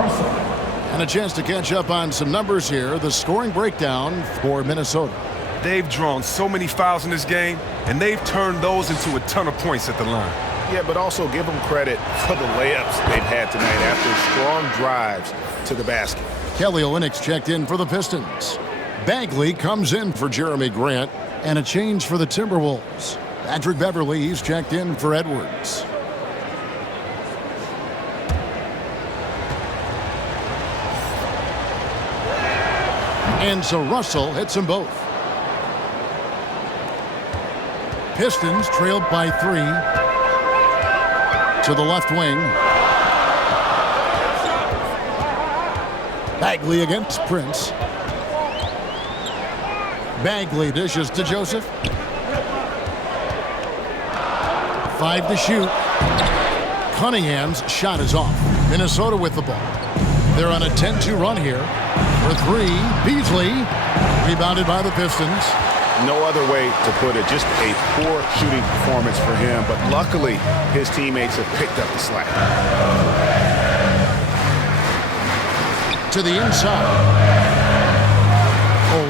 And a chance to catch up on some numbers here. The scoring breakdown for Minnesota. They've drawn so many fouls in this game, and they've turned those into a ton of points at the line. Yeah, but also give them credit for the layups they've had tonight after strong drives to the basket. Kelly Olynyk checked in for the Pistons. Bagley comes in for Jeremy Grant, and a change for the Timberwolves. Patrick Beverly, he's checked in for Edwards. And so Russell hits them both. Pistons trailed by 3 to the left wing. Bagley against Prince. Bagley dishes to Joseph. 5 to shoot. Cunningham's shot is off. Minnesota with the ball. They're on a 10-2 run here. For 3, Beasley. Rebounded by the Pistons. No other way to put it. Just a poor shooting performance for him. But luckily, his teammates have picked up the slack. To the inside.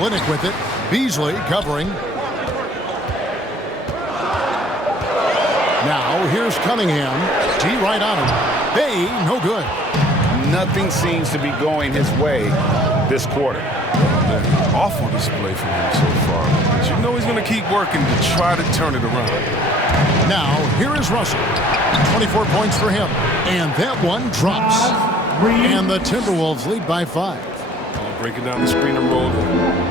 Olynyk with it. Beasley covering. Now here's Cunningham. T right on him. Bay, no good. Nothing seems to be going his way this quarter. Awful display from him so far. But you know he's going to keep working to try to turn it around. Now here is Russell. 24 points for him. And that one drops. And the Timberwolves lead by 5. Breaking down the screen and roll.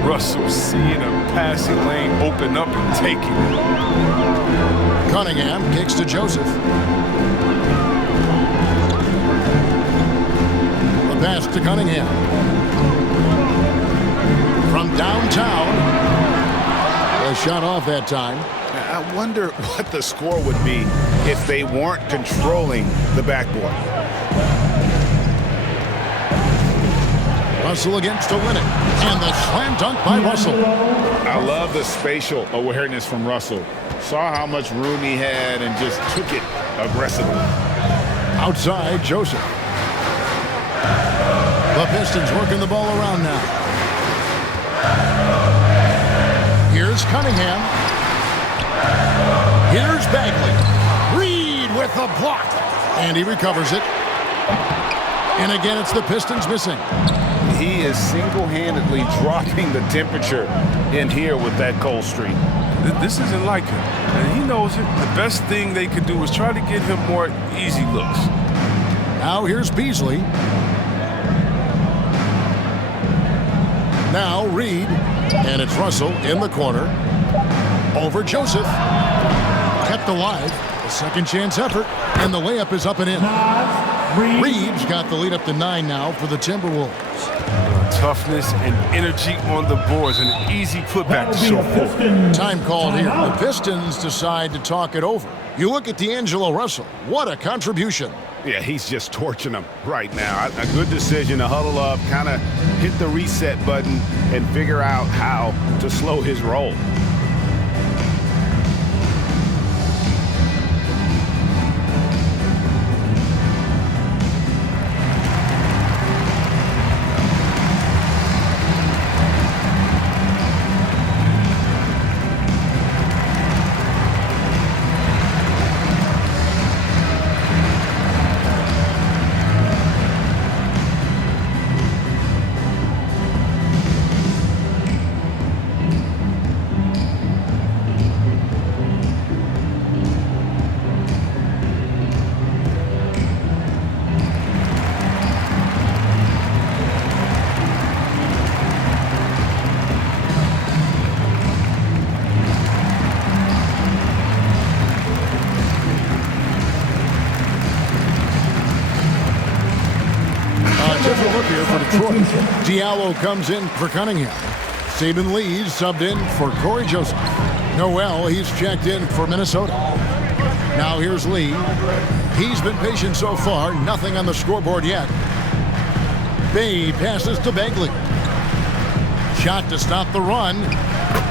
Russell seeing a passing lane open up and taking it. Cunningham kicks to Joseph. The pass to Cunningham. From downtown. A shot off that time. I wonder what the score would be if they weren't controlling the backboard. Russell against Olynyk. And the slam dunk by Russell. I love the spatial awareness from Russell. Saw how much room he had and just took it aggressively. Outside, Joseph. The Pistons working the ball around now. Here's Cunningham. Here's Bagley. Reed with the block. And he recovers it. And again, it's the Pistons missing. He is single-handedly dropping the temperature in here with that cold streak. This isn't like him, and he knows it. The best thing they could do is try to get him more easy looks. Now here's Beasley. Now Reed, and it's Russell in the corner. Over Joseph. Kept alive. A second chance effort, and the layup is up and in. Reed's got the lead up to 9 now for the Timberwolves. Toughness and energy on the boards, an easy putback to show forward. Time called here. The Pistons decide to talk it over. You look at D'Angelo Russell. What a contribution. Yeah, he's just torching them right now. A good decision to huddle up, kind of hit the reset button, and figure out how to slow his roll. Diallo comes in for Cunningham. Saban Lee subbed in for Corey Joseph. Noel, he's checked in for Minnesota. Now here's Lee. He's been patient so far. Nothing on the scoreboard yet. Bay passes to Bagley. Shot to stop the run.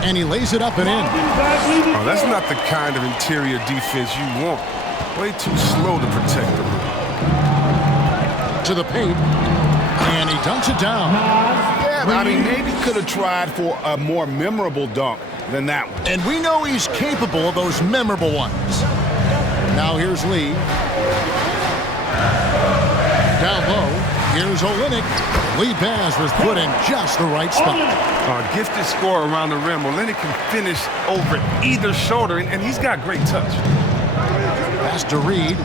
And he lays it up and in. Oh, that's not the kind of interior defense you want. Way too slow to protect the rim. To the paint. And he dunks it down. Yeah, I mean, maybe could have tried for a more memorable dunk than that one. And we know he's capable of those memorable ones. Now here's Lee. Down low, here's Olynyk. Lee pass was put in just the right spot. Gifted score around the rim. Olynyk can finish over either shoulder, and he's got great touch. Pass to Reed.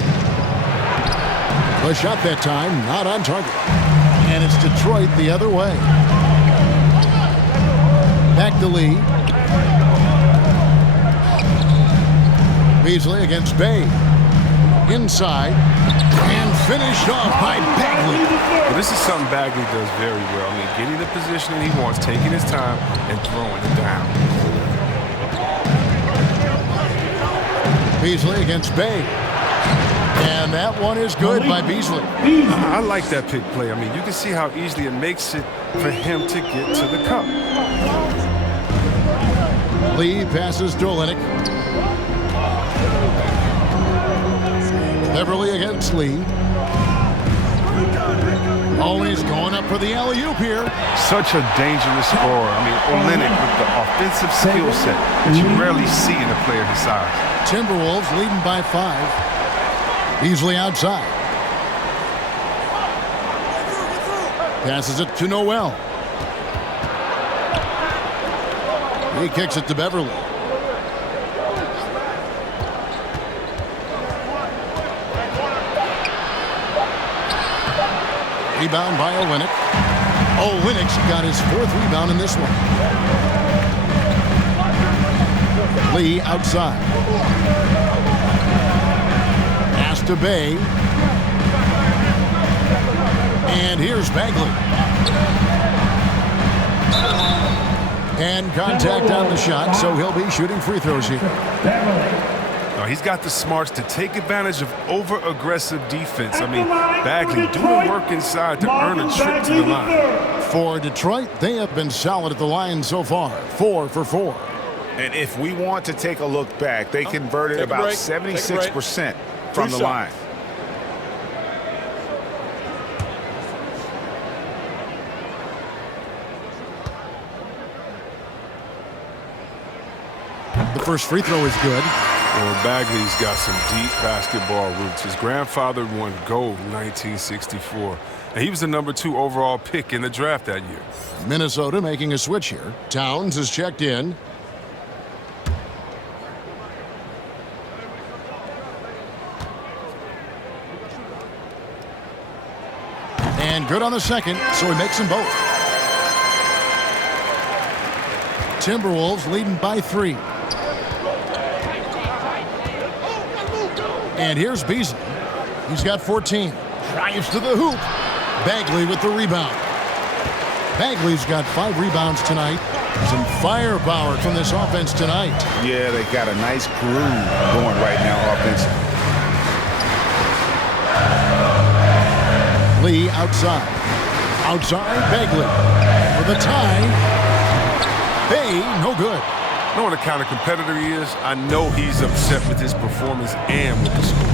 The shot that time, not on target. And it's Detroit the other way. Back to Lee. Beasley against Bay. Inside. And finished off by Bagley. Well, this is something Bagley does very well. I mean, getting the position he wants, taking his time, and throwing it down. Beasley against Bay. And that one is good by Beasley. I like that pick play. I mean, you can see how easily it makes it for him to get to the cup. Lee passes to Olynyk. Beverly against Lee. Oh, he's going up for the alley-oop here. Such a dangerous scorer. I mean, Olynyk with the offensive skill set that you rarely see in a player his size. Timberwolves leading by 5. Beasley outside. Passes it to Noel. He kicks it to Beverly. Rebound by Olynyk. Olynyk's got his 4th rebound in this one. Lee outside. Pass to Bay. And here's Bagley. And contact on the shot, so he'll be shooting free throws here. Now, he's got the smarts to take advantage of over-aggressive defense. I mean, Bagley doing work inside to earn a trip to the line. For Detroit, they have been solid at the line so far, 4 for 4. And if we want to take a look back, they converted about 76% from the line. The first free throw is good. Well, Bagley's got some deep basketball roots. His grandfather won gold in 1964, and he was the #2 overall pick in the draft that year. Minnesota making a switch here. Towns is checked in. And good on the second, so he makes them both. Timberwolves leading by 3. And here's Beasley. He's got 14. Drives to the hoop. Bagley with the rebound. Bagley's got 5 rebounds tonight. Some firepower from this offense tonight. Yeah, they got a nice groove going right now offensively. Lee outside. Outside, Bagley. For the tie. Bay, no good. Knowing the kind of competitor he is, I know he's upset with his performance and with the score.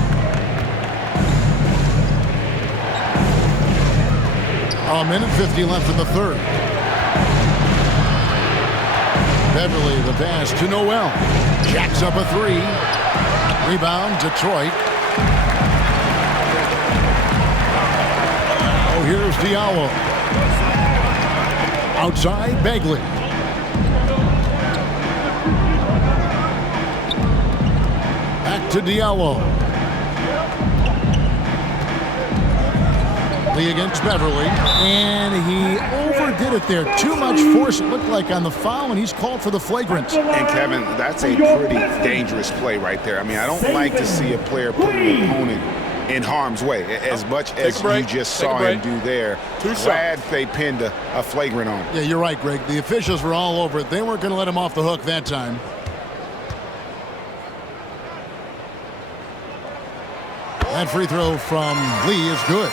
A minute 50 left in the third. Beverly, the pass to Noel. Jacks up a 3. Rebound, Detroit. Oh, here's Diallo. Outside, Bagley. Back to Diallo. Lee against Beverly. And he overdid it there. Too much force, it looked like, on the foul, and he's called for the flagrant. And, Kevin, that's a pretty dangerous play right there. I mean, I don't like to see a player put an opponent in harm's way as much as you just saw him do there. Glad they pinned a flagrant on him. Yeah, you're right, Greg. The officials were all over it. They weren't going to let him off the hook that time. That free throw from Lee is good.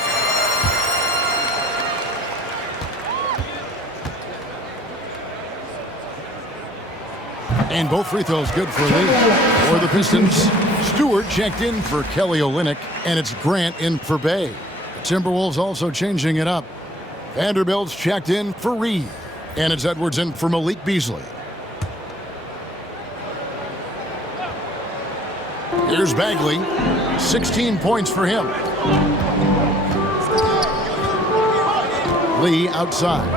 And both free throws good for Lee. For the Pistons, Stewart checked in for Kelly Olynyk, and it's Grant in for Bay. The Timberwolves also changing it up. Vanderbilt's checked in for Reed, and it's Edwards in for Malik Beasley. Here's Bagley. 16 points for him. Lee outside.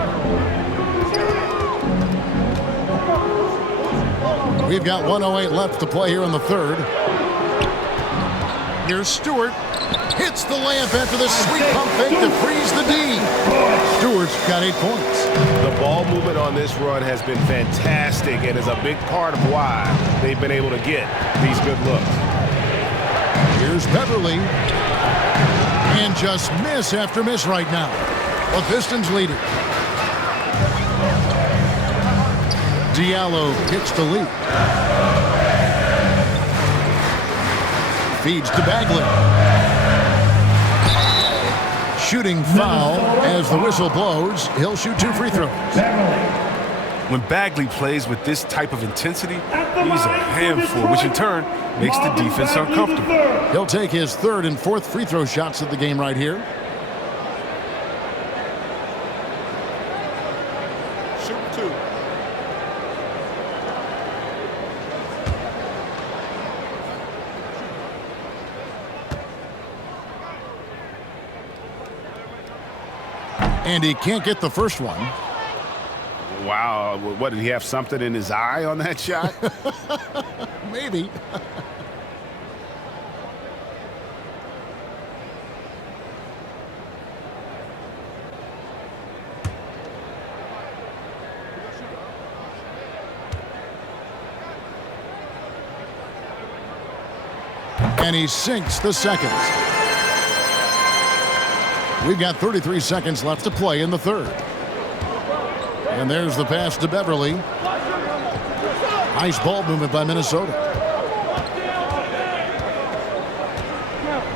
We've got 1:08 left to play here in the third. Here's Stewart. Hits the layup after the sweet pump fake to freeze the D. Stewart's got 8 points. The ball movement on this run has been fantastic and is a big part of why they've been able to get these good looks. Here's Beverly. And just miss after miss right now. The Pistons lead it. Diallo kicks the lead. Feeds to Bagley. Shooting foul as the whistle blows. He'll shoot 2 free throws. When Bagley plays with this type of intensity, he's a handful, which in turn makes the defense uncomfortable. He'll take his 3rd and 4th free throw shots of the game right here. And he can't get the first one. Wow, what, did he have something in his eye on that shot? Maybe. And he sinks the second. We've got 33 seconds left to play in the third. And there's the pass to Beverly. Nice ball movement by Minnesota.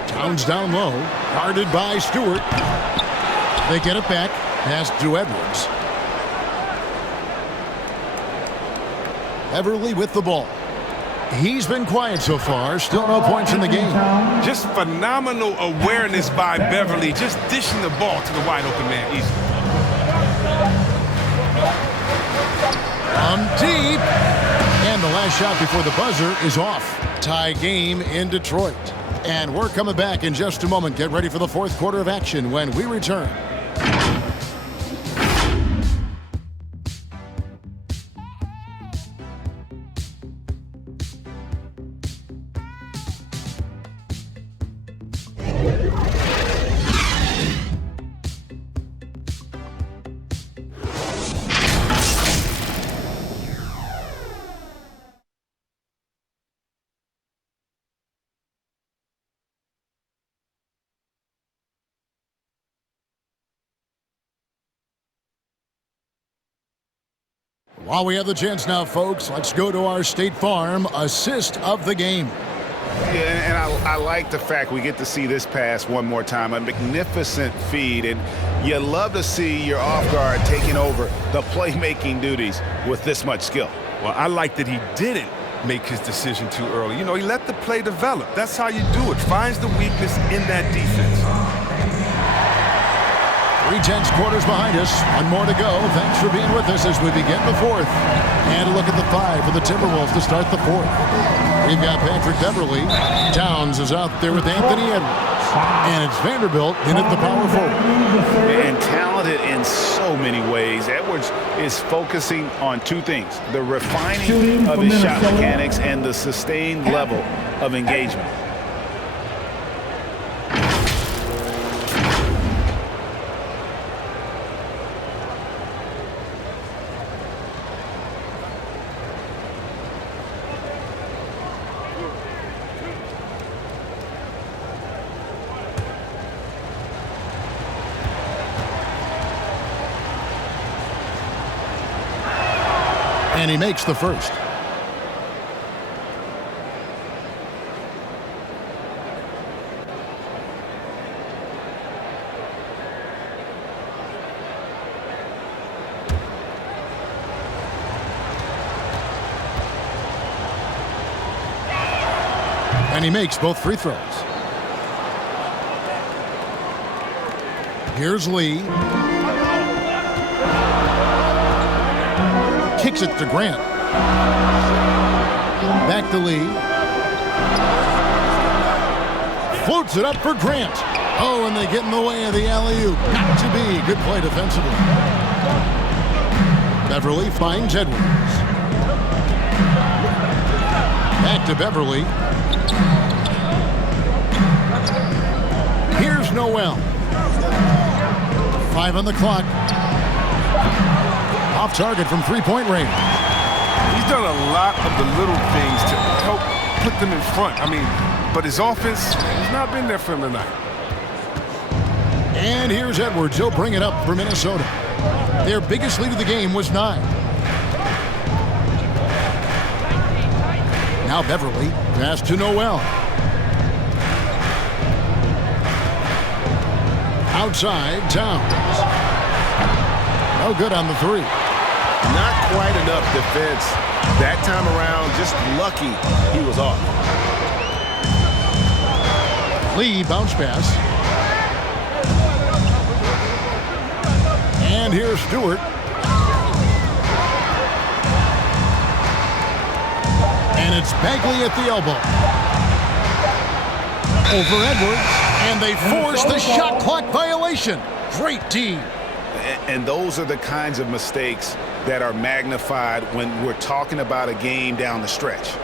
Towns down low. Guarded by Stewart. They get it back. Pass to Edwards. Beverly with the ball. He's been quiet so far. Still no points in the game. Just phenomenal awareness by Beverly. Just dishing the ball to the wide open man easily. On deep. And the last shot before the buzzer is off. Tie game in Detroit. And we're coming back in just a moment. Get ready for the fourth quarter of action when we return. While we have the chance now, folks, let's go to our State Farm assist of the game. Yeah, and I like the fact we get to see this pass one more time. A magnificent feed, and you love to see your off guard taking over the playmaking duties with this much skill. Well, I like that he didn't make his decision too early. You know, he let the play develop. That's how you do it. Finds the weakness in that defense. 3/10 quarters behind us. One more to go. Thanks for being with us as we begin the fourth. And a look at the 5 for the Timberwolves to start the fourth. We've got Patrick Beverly. Towns is out there with Anthony Edwards. And it's Vanderbilt in at the power forward. And talented in so many ways. Edwards is focusing on two things: the refining of his shot mechanics and the sustained level of engagement. And he makes the first. And he makes both free throws. Here's Lee. Kicks it to Grant. Back to Lee. Floats it up for Grant. Oh, and they get in the way of the alley-oop. Got to be. Good play defensively. Beverly finds Edwards. Back to Beverly. Here's Noel. 5 on the clock. Off target from three-point range. He's done a lot of the little things to help put them in front. I mean, but his offense has not been there for him tonight. And here's Edwards. He'll bring it up for Minnesota. Their biggest lead of the game was 9. Now Beverly. Pass to Noel. Outside, Towns. No good on the 3. Not quite enough defense that time around. Just lucky he was off. Lee bounce pass. And here's Stewart. And it's Bagley at the elbow. Over Edwards. And they force the shot clock violation. Great team. And those are the kinds of mistakes that are magnified when we're talking about a game down the stretch.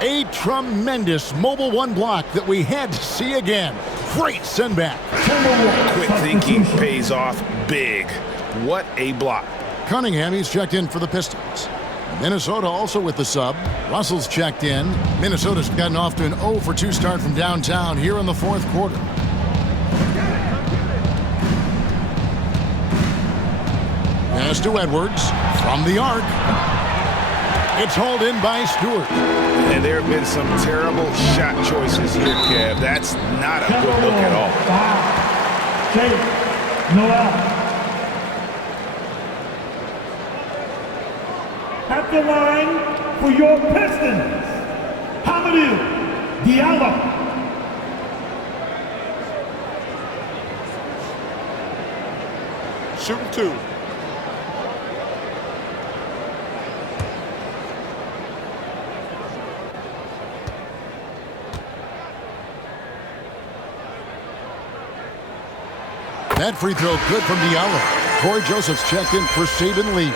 A tremendous mobile one block that we had to see again. Great send back. Quick thinking pays off big. What a block. Cunningham, he's checked in for the Pistons. Minnesota also with the sub. Russell's checked in. Minnesota's gotten off to an 0-for-2 start from downtown here in the fourth quarter. Pass to Edwards from the arc. It's hauled in by Stewart. And there have been some terrible shot choices here, Kev. That's not a good look at all. Shaquille O Neal. At the line for your Pistons, Diallo. Shooting 2. That free throw good from Diallo. Corey Joseph's checked in for Saban Lee.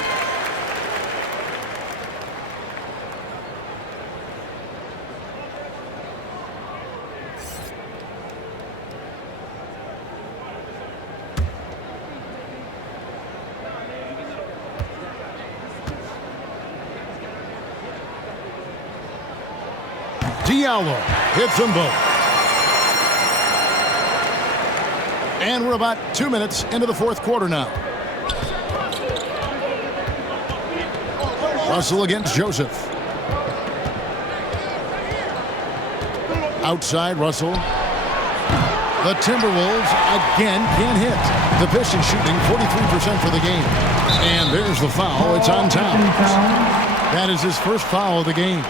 Diallo hits them both. And we're about 2 minutes into the fourth quarter now. Russell against Joseph. Outside Russell. The Timberwolves again can't hit. The Pistons shooting 43% for the game. And there's the foul. It's on Towns. That is his first foul of the game.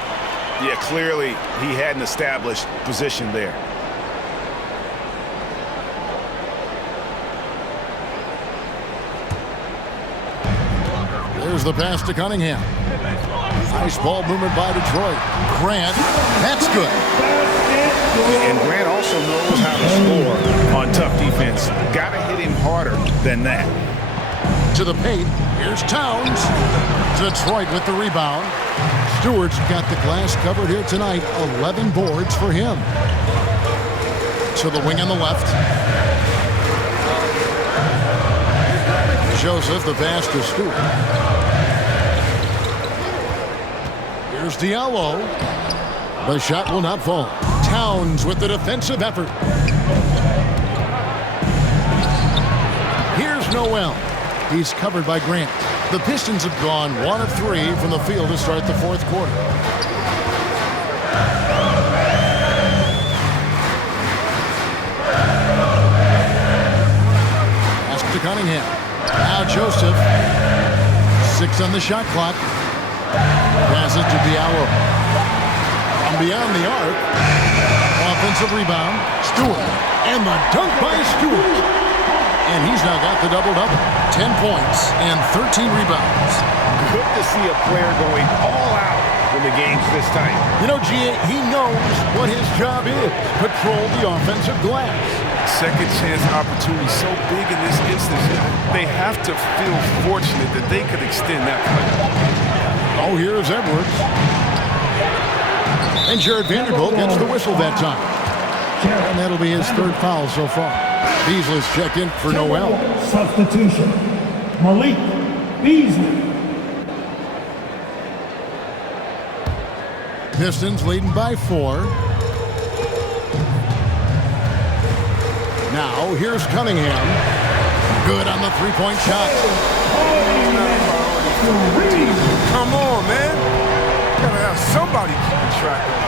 Yeah, clearly he hadn't established position there. There's the pass to Cunningham. Nice ball movement by Detroit. Grant, that's good. And Grant also knows how to score on tough defense. Got to hit him harder than that. To the paint, here's Towns. Detroit with the rebound. Stewart's got the glass covered here tonight. 11 boards for him. To the wing on the left. Joseph, the pass to Stewart. Here's Diallo. The shot will not fall. Towns with the defensive effort. Here's Noel. He's covered by Grant. The Pistons have gone 1 of 3 from the field to start the fourth quarter. Pass to Cunningham. Now Joseph. 6 on the shot clock. Passes to Diallo. From beyond the arc. Offensive rebound. Stewart. And the dunk by Stewart. And he's now got the double-double. 10 points and 13 rebounds. Good to see a player going all out when the game's this tight. You know, G.A., he knows what his job is. Control the offensive glass. Second chance opportunity so big in this instance. They have to feel fortunate that they could extend that play. Oh, here's Edwards. And Jared Vanderbilt gets the whistle that time. And that'll be his third foul so far. Beasley's checked in for Noel. Substitution. Malik Beasley. Pistons leading by 4. Now, here's Cunningham. Good on the three-point shot. Come on, man. Gotta have somebody keeping track of it.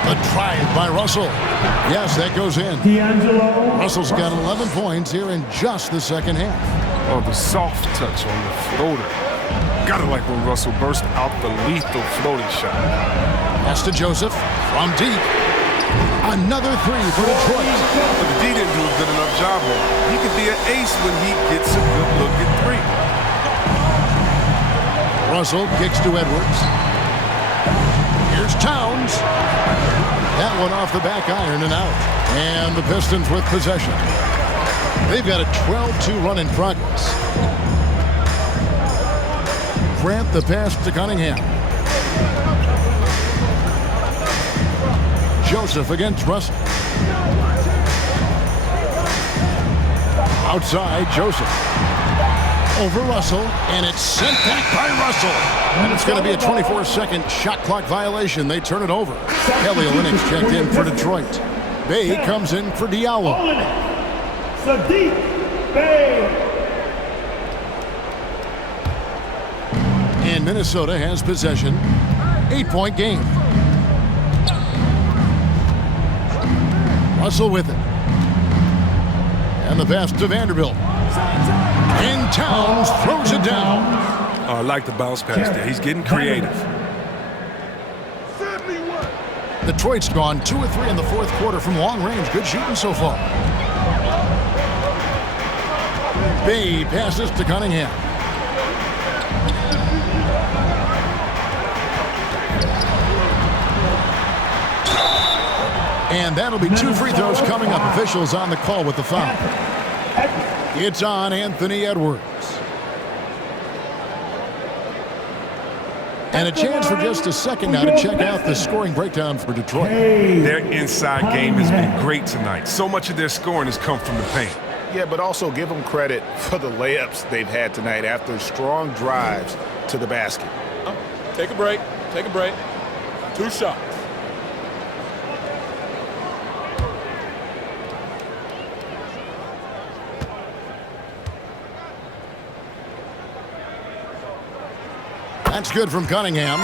The drive by Russell. Yes, that goes in. Russell's got 11 points here in just the second half. Oh, the soft touch on the floater. Gotta like when Russell burst out the lethal floating shot. Pass to Joseph from deep. Another 3 for Detroit. But the D didn't do a good enough job on it. He could be an ace when he gets a good look at 3. Russell kicks to Edwards. Here's Towns. That one off the back iron and out. And the Pistons with possession. They've got a 12-2 run in progress. Grant the pass to Cunningham. Joseph against Russell. Outside, Joseph. Over Russell, and it's sent back by Russell. And it's going to be a 24-second shot clock violation. They turn it over. Kelly Olynyk's checked in for Detroit. Bay comes in for Diallo. Sadiq Bay. And Minnesota has possession. 8-point game. Russell with it. And the pass to Vanderbilt. And Towns throws it down. Oh, I like the bounce pass there. He's getting creative. Detroit's gone 2 of 3 in the fourth quarter from long range. Good shooting so far. Bay passes to Cunningham. And that'll be 2 free throws coming up. Officials on the call with the foul. It's on Anthony Edwards. And a chance for just a second now to check out the scoring breakdown for Detroit. Their inside game has been great tonight. So much of their scoring has come from the paint. Yeah, but also give them credit for the layups they've had tonight after strong drives to the basket. Take a break. Take a break. 2 shots. That's good from Cunningham.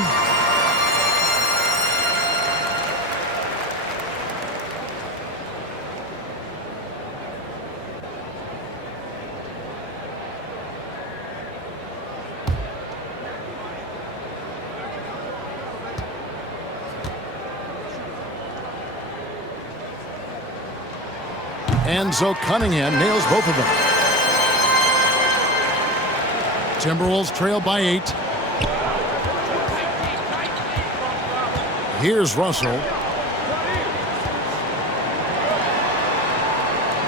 And so Cunningham nails both of them. Timberwolves trail by 8. Here's Russell.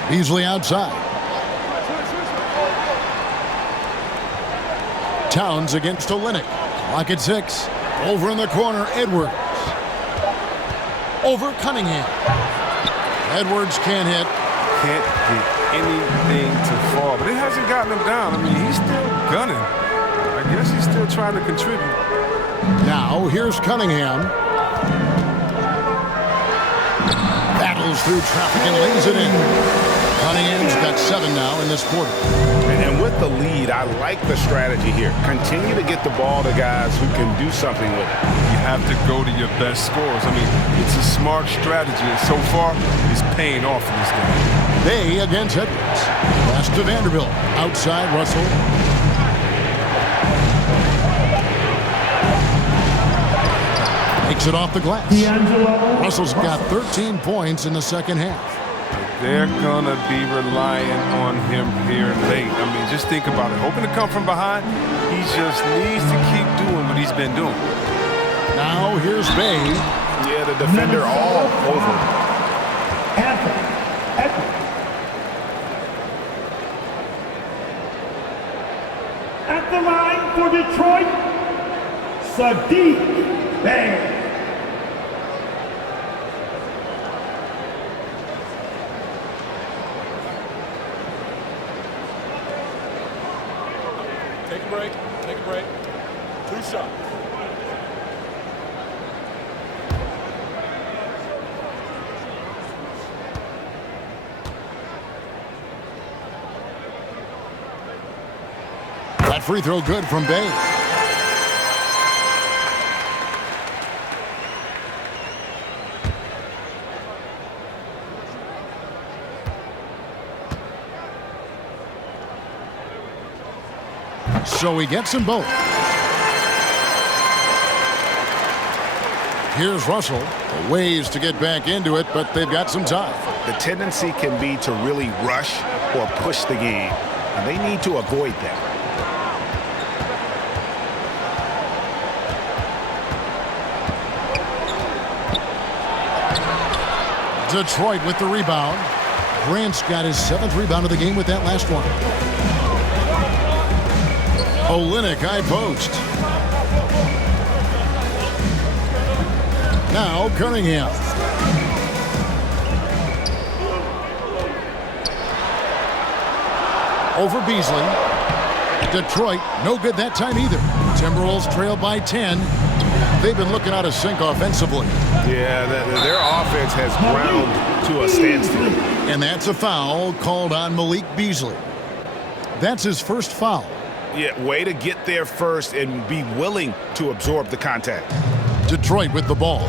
Beasley outside. Towns against Olynyk. Clock at 6. Over in the corner, Edwards. Over Cunningham. Edwards can't hit. Can't get anything to fall, but it hasn't gotten him down. I mean, he's still gunning. I guess he's still trying to contribute. Now, here's Cunningham. Battles through traffic and lays it in. Cunningham's got 7 now in this quarter. And with the lead, I like the strategy here. Continue to get the ball to guys who can do something with it. You have to go to your best scorers. I mean, it's a smart strategy, and so far, it's paying off in this game. Bay against Edwards. Pass to Vanderbilt. Outside Russell. Takes it off the glass. Russell's got 13 points in the second half. They're going to be relying on him here late. I mean, just think about it. Hoping to come from behind, he just needs to keep doing what he's been doing. Now here's Bay. Yeah, the defender all over. At the line for Detroit, Sadiq Bay. Take a break. Take a break. 2 shots. That free throw good from Bay. So he gets them both. Here's Russell. Ways to get back into it, but they've got some time. The tendency can be to really rush or push the game, and they need to avoid that. Detroit with the rebound. Grant's got his 7th rebound of the game with that last one. Olynyk high post. Now Cunningham. Over Beasley. Detroit, no good that time either. Timberwolves trail by 10. They've been looking out of sync offensively. Yeah, their offense has ground to a standstill. And that's a foul called on Malik Beasley. That's his first foul. Yeah, way to get there first and be willing to absorb the contact. Detroit with the ball.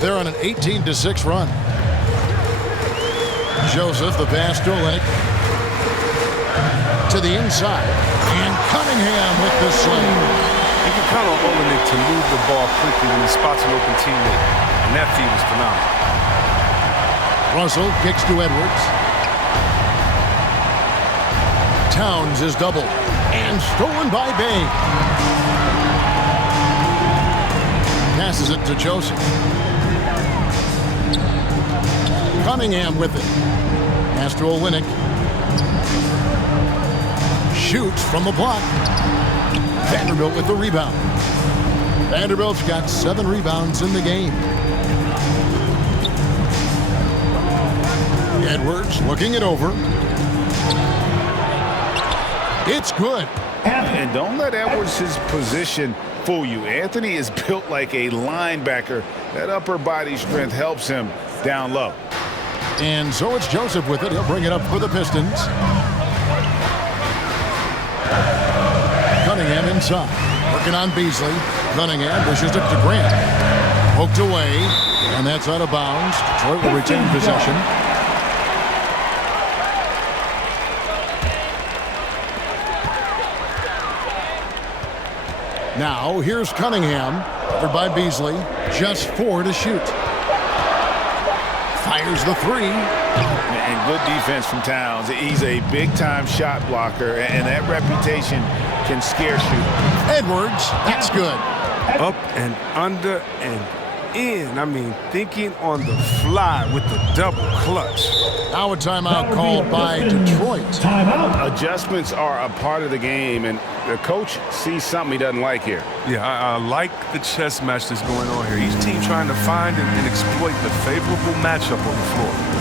They're on an 18-6 run. Joseph, the pass to Olynyk. To the inside. And Cunningham with the slam. You can count on Olynyk to move the ball quickly when he spots an open teammate. And that feed was phenomenal. Russell kicks to Edwards. Towns is doubled. And stolen by Bay. Passes it to Joseph. Cunningham with it. Pass to Olynyk. Shoots from the block. Vanderbilt with the rebound. Vanderbilt's got 7 rebounds in the game. Edwards looking it over. It's good. And don't let Edwards' position fool you. Anthony is built like a linebacker. That upper body strength helps him down low. And so it's Joseph with it. He'll bring it up for the Pistons. Cunningham inside. Working on Beasley. Cunningham pushes it to Grant. Poked away. And that's out of bounds. Detroit will retain possession. Now, here's Cunningham, covered by Beasley. Just 4 to shoot. Fires the 3. And good defense from Towns. He's a big-time shot blocker, and that reputation can scare shooters. Edwards, that's good. Up and under and in. I mean, thinking on the fly with the double clutch. Now a timeout called by Detroit. Timeout. Adjustments are a part of the game, and the coach sees something he doesn't like here. Yeah, I like the chess match that's going on here. Each team trying to find and exploit the favorable matchup on the floor.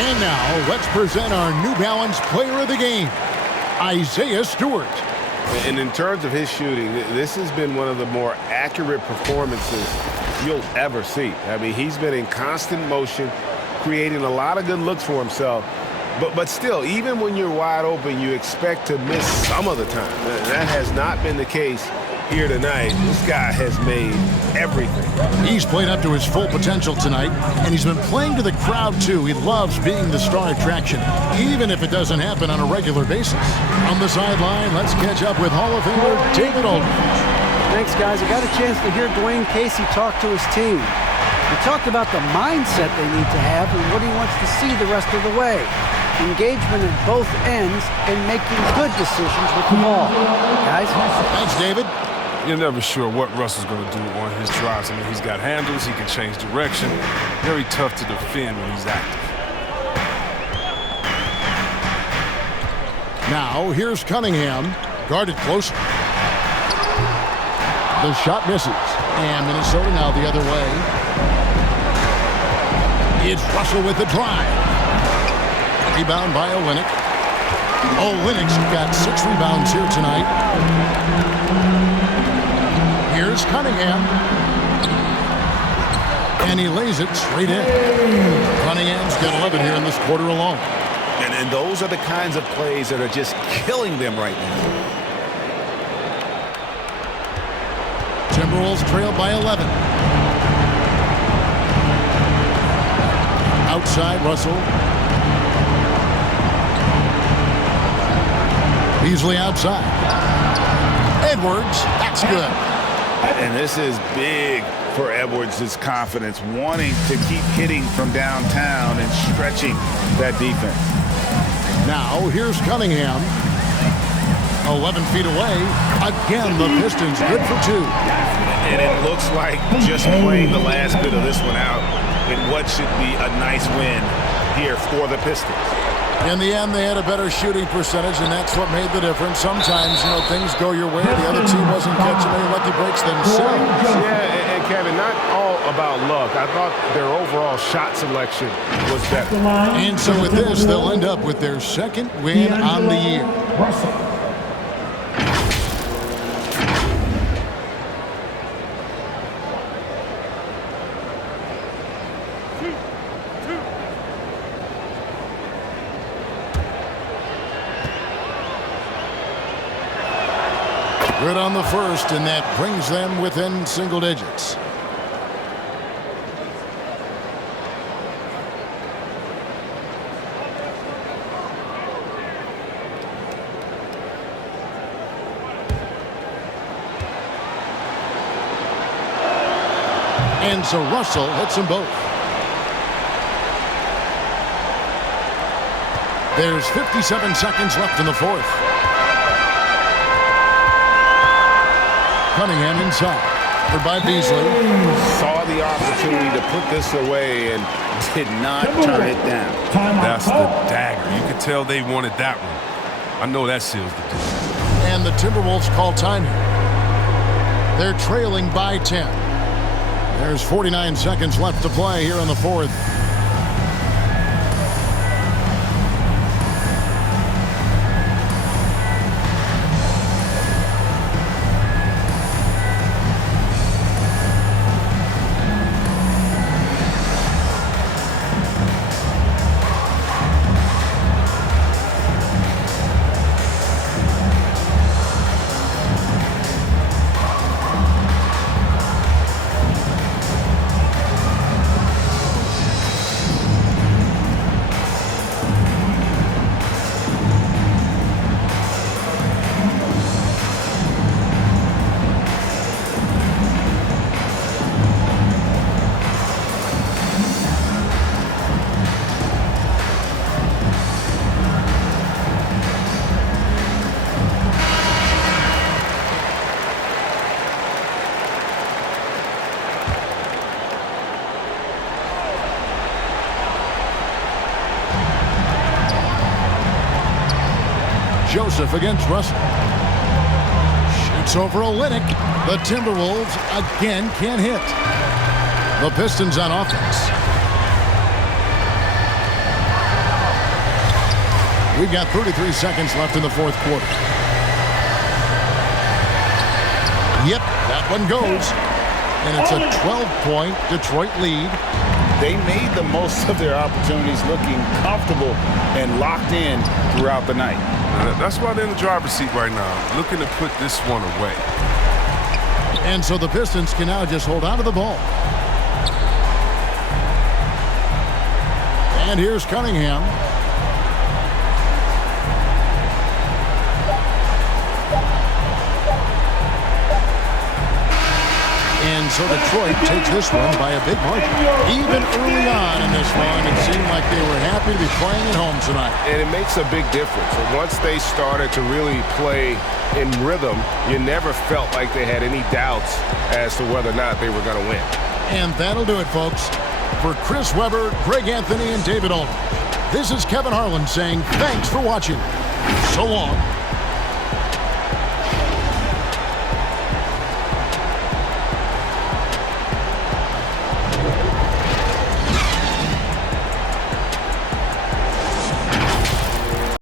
And now, let's present our New Balance Player of the Game, Isaiah Stewart. And in terms of his shooting, this has been one of the more accurate performances you'll ever see. I mean, he's been in constant motion, creating a lot of good looks for himself. But still, even when you're wide open, you expect to miss some of the time. That has not been the case here tonight. This guy has made everything. He's played up to his full potential tonight, and he's been playing to the crowd, too. He loves being the star attraction, even if it doesn't happen on a regular basis. On the sideline, let's catch up with Hall of Famer David Aldridge. Thanks, guys. I got a chance to hear Dwayne Casey talk to his team. He talked about the mindset they need to have and what he wants to see the rest of the way. Engagement at both ends and making good decisions with the ball. Guys? Thanks, David. You're never sure what Russell's going to do on his drives. I mean, he's got handles, he can change direction. Very tough to defend when he's active. Now, here's Cunningham, guarded closely. The shot misses, and Minnesota now the other way. It's Russell with the drive. Rebound by Olynyk. Linux got 6 rebounds here tonight. Here's Cunningham. And he lays it straight in. Cunningham's got 11 here in this quarter alone. And those are the kinds of plays that are just killing them right now. Timberwolves trail by 11. Outside, Russell. Beasley outside. Edwards, that's good. And this is big for Edwards' confidence, wanting to keep hitting from downtown and stretching that defense. Now, here's Cunningham. 11 feet away. Again, the Pistons good for 2. And it looks like just playing the last bit of this one out in what should be a nice win here for the Pistons. In the end, they had a better shooting percentage, and that's what made the difference. Sometimes, things go your way. The other team wasn't catching any lucky breaks themselves. Yeah, and Kevin, not all about luck. I thought their overall shot selection was better. And so with this, they'll end up with their second win on the year. Good on the first, and that brings them within single digits. And so Russell hits them both. There's 57 seconds left in the fourth. Cunningham inside. For by Beasley. Saw the opportunity to put this away and did not turn it down. That's the dagger. You could tell they wanted that one. I know that seals the deal. And the Timberwolves call time here. They're trailing by 10. There's 49 seconds left to play here in the fourth. Joseph against Russell. Shoots over Olynyk. The Timberwolves again can't hit. The Pistons on offense. We've got 33 seconds left in the fourth quarter. Yep, that one goes. And it's a 12-point Detroit lead. They made the most of their opportunities, looking comfortable and locked in throughout the night. That's why they're in the driver's seat right now, looking to put this one away. And so the Pistons can now just hold on to the ball. And here's Cunningham. And so Detroit takes this one by a big margin. Even early on in this one, it seemed like they were happy to be playing at home tonight. And it makes a big difference. And once they started to really play in rhythm, you never felt like they had any doubts as to whether or not they were going to win. And that'll do it, folks. For Chris Webber, Greg Anthony, and David Aldridge, this is Kevin Harlan saying thanks for watching. So long.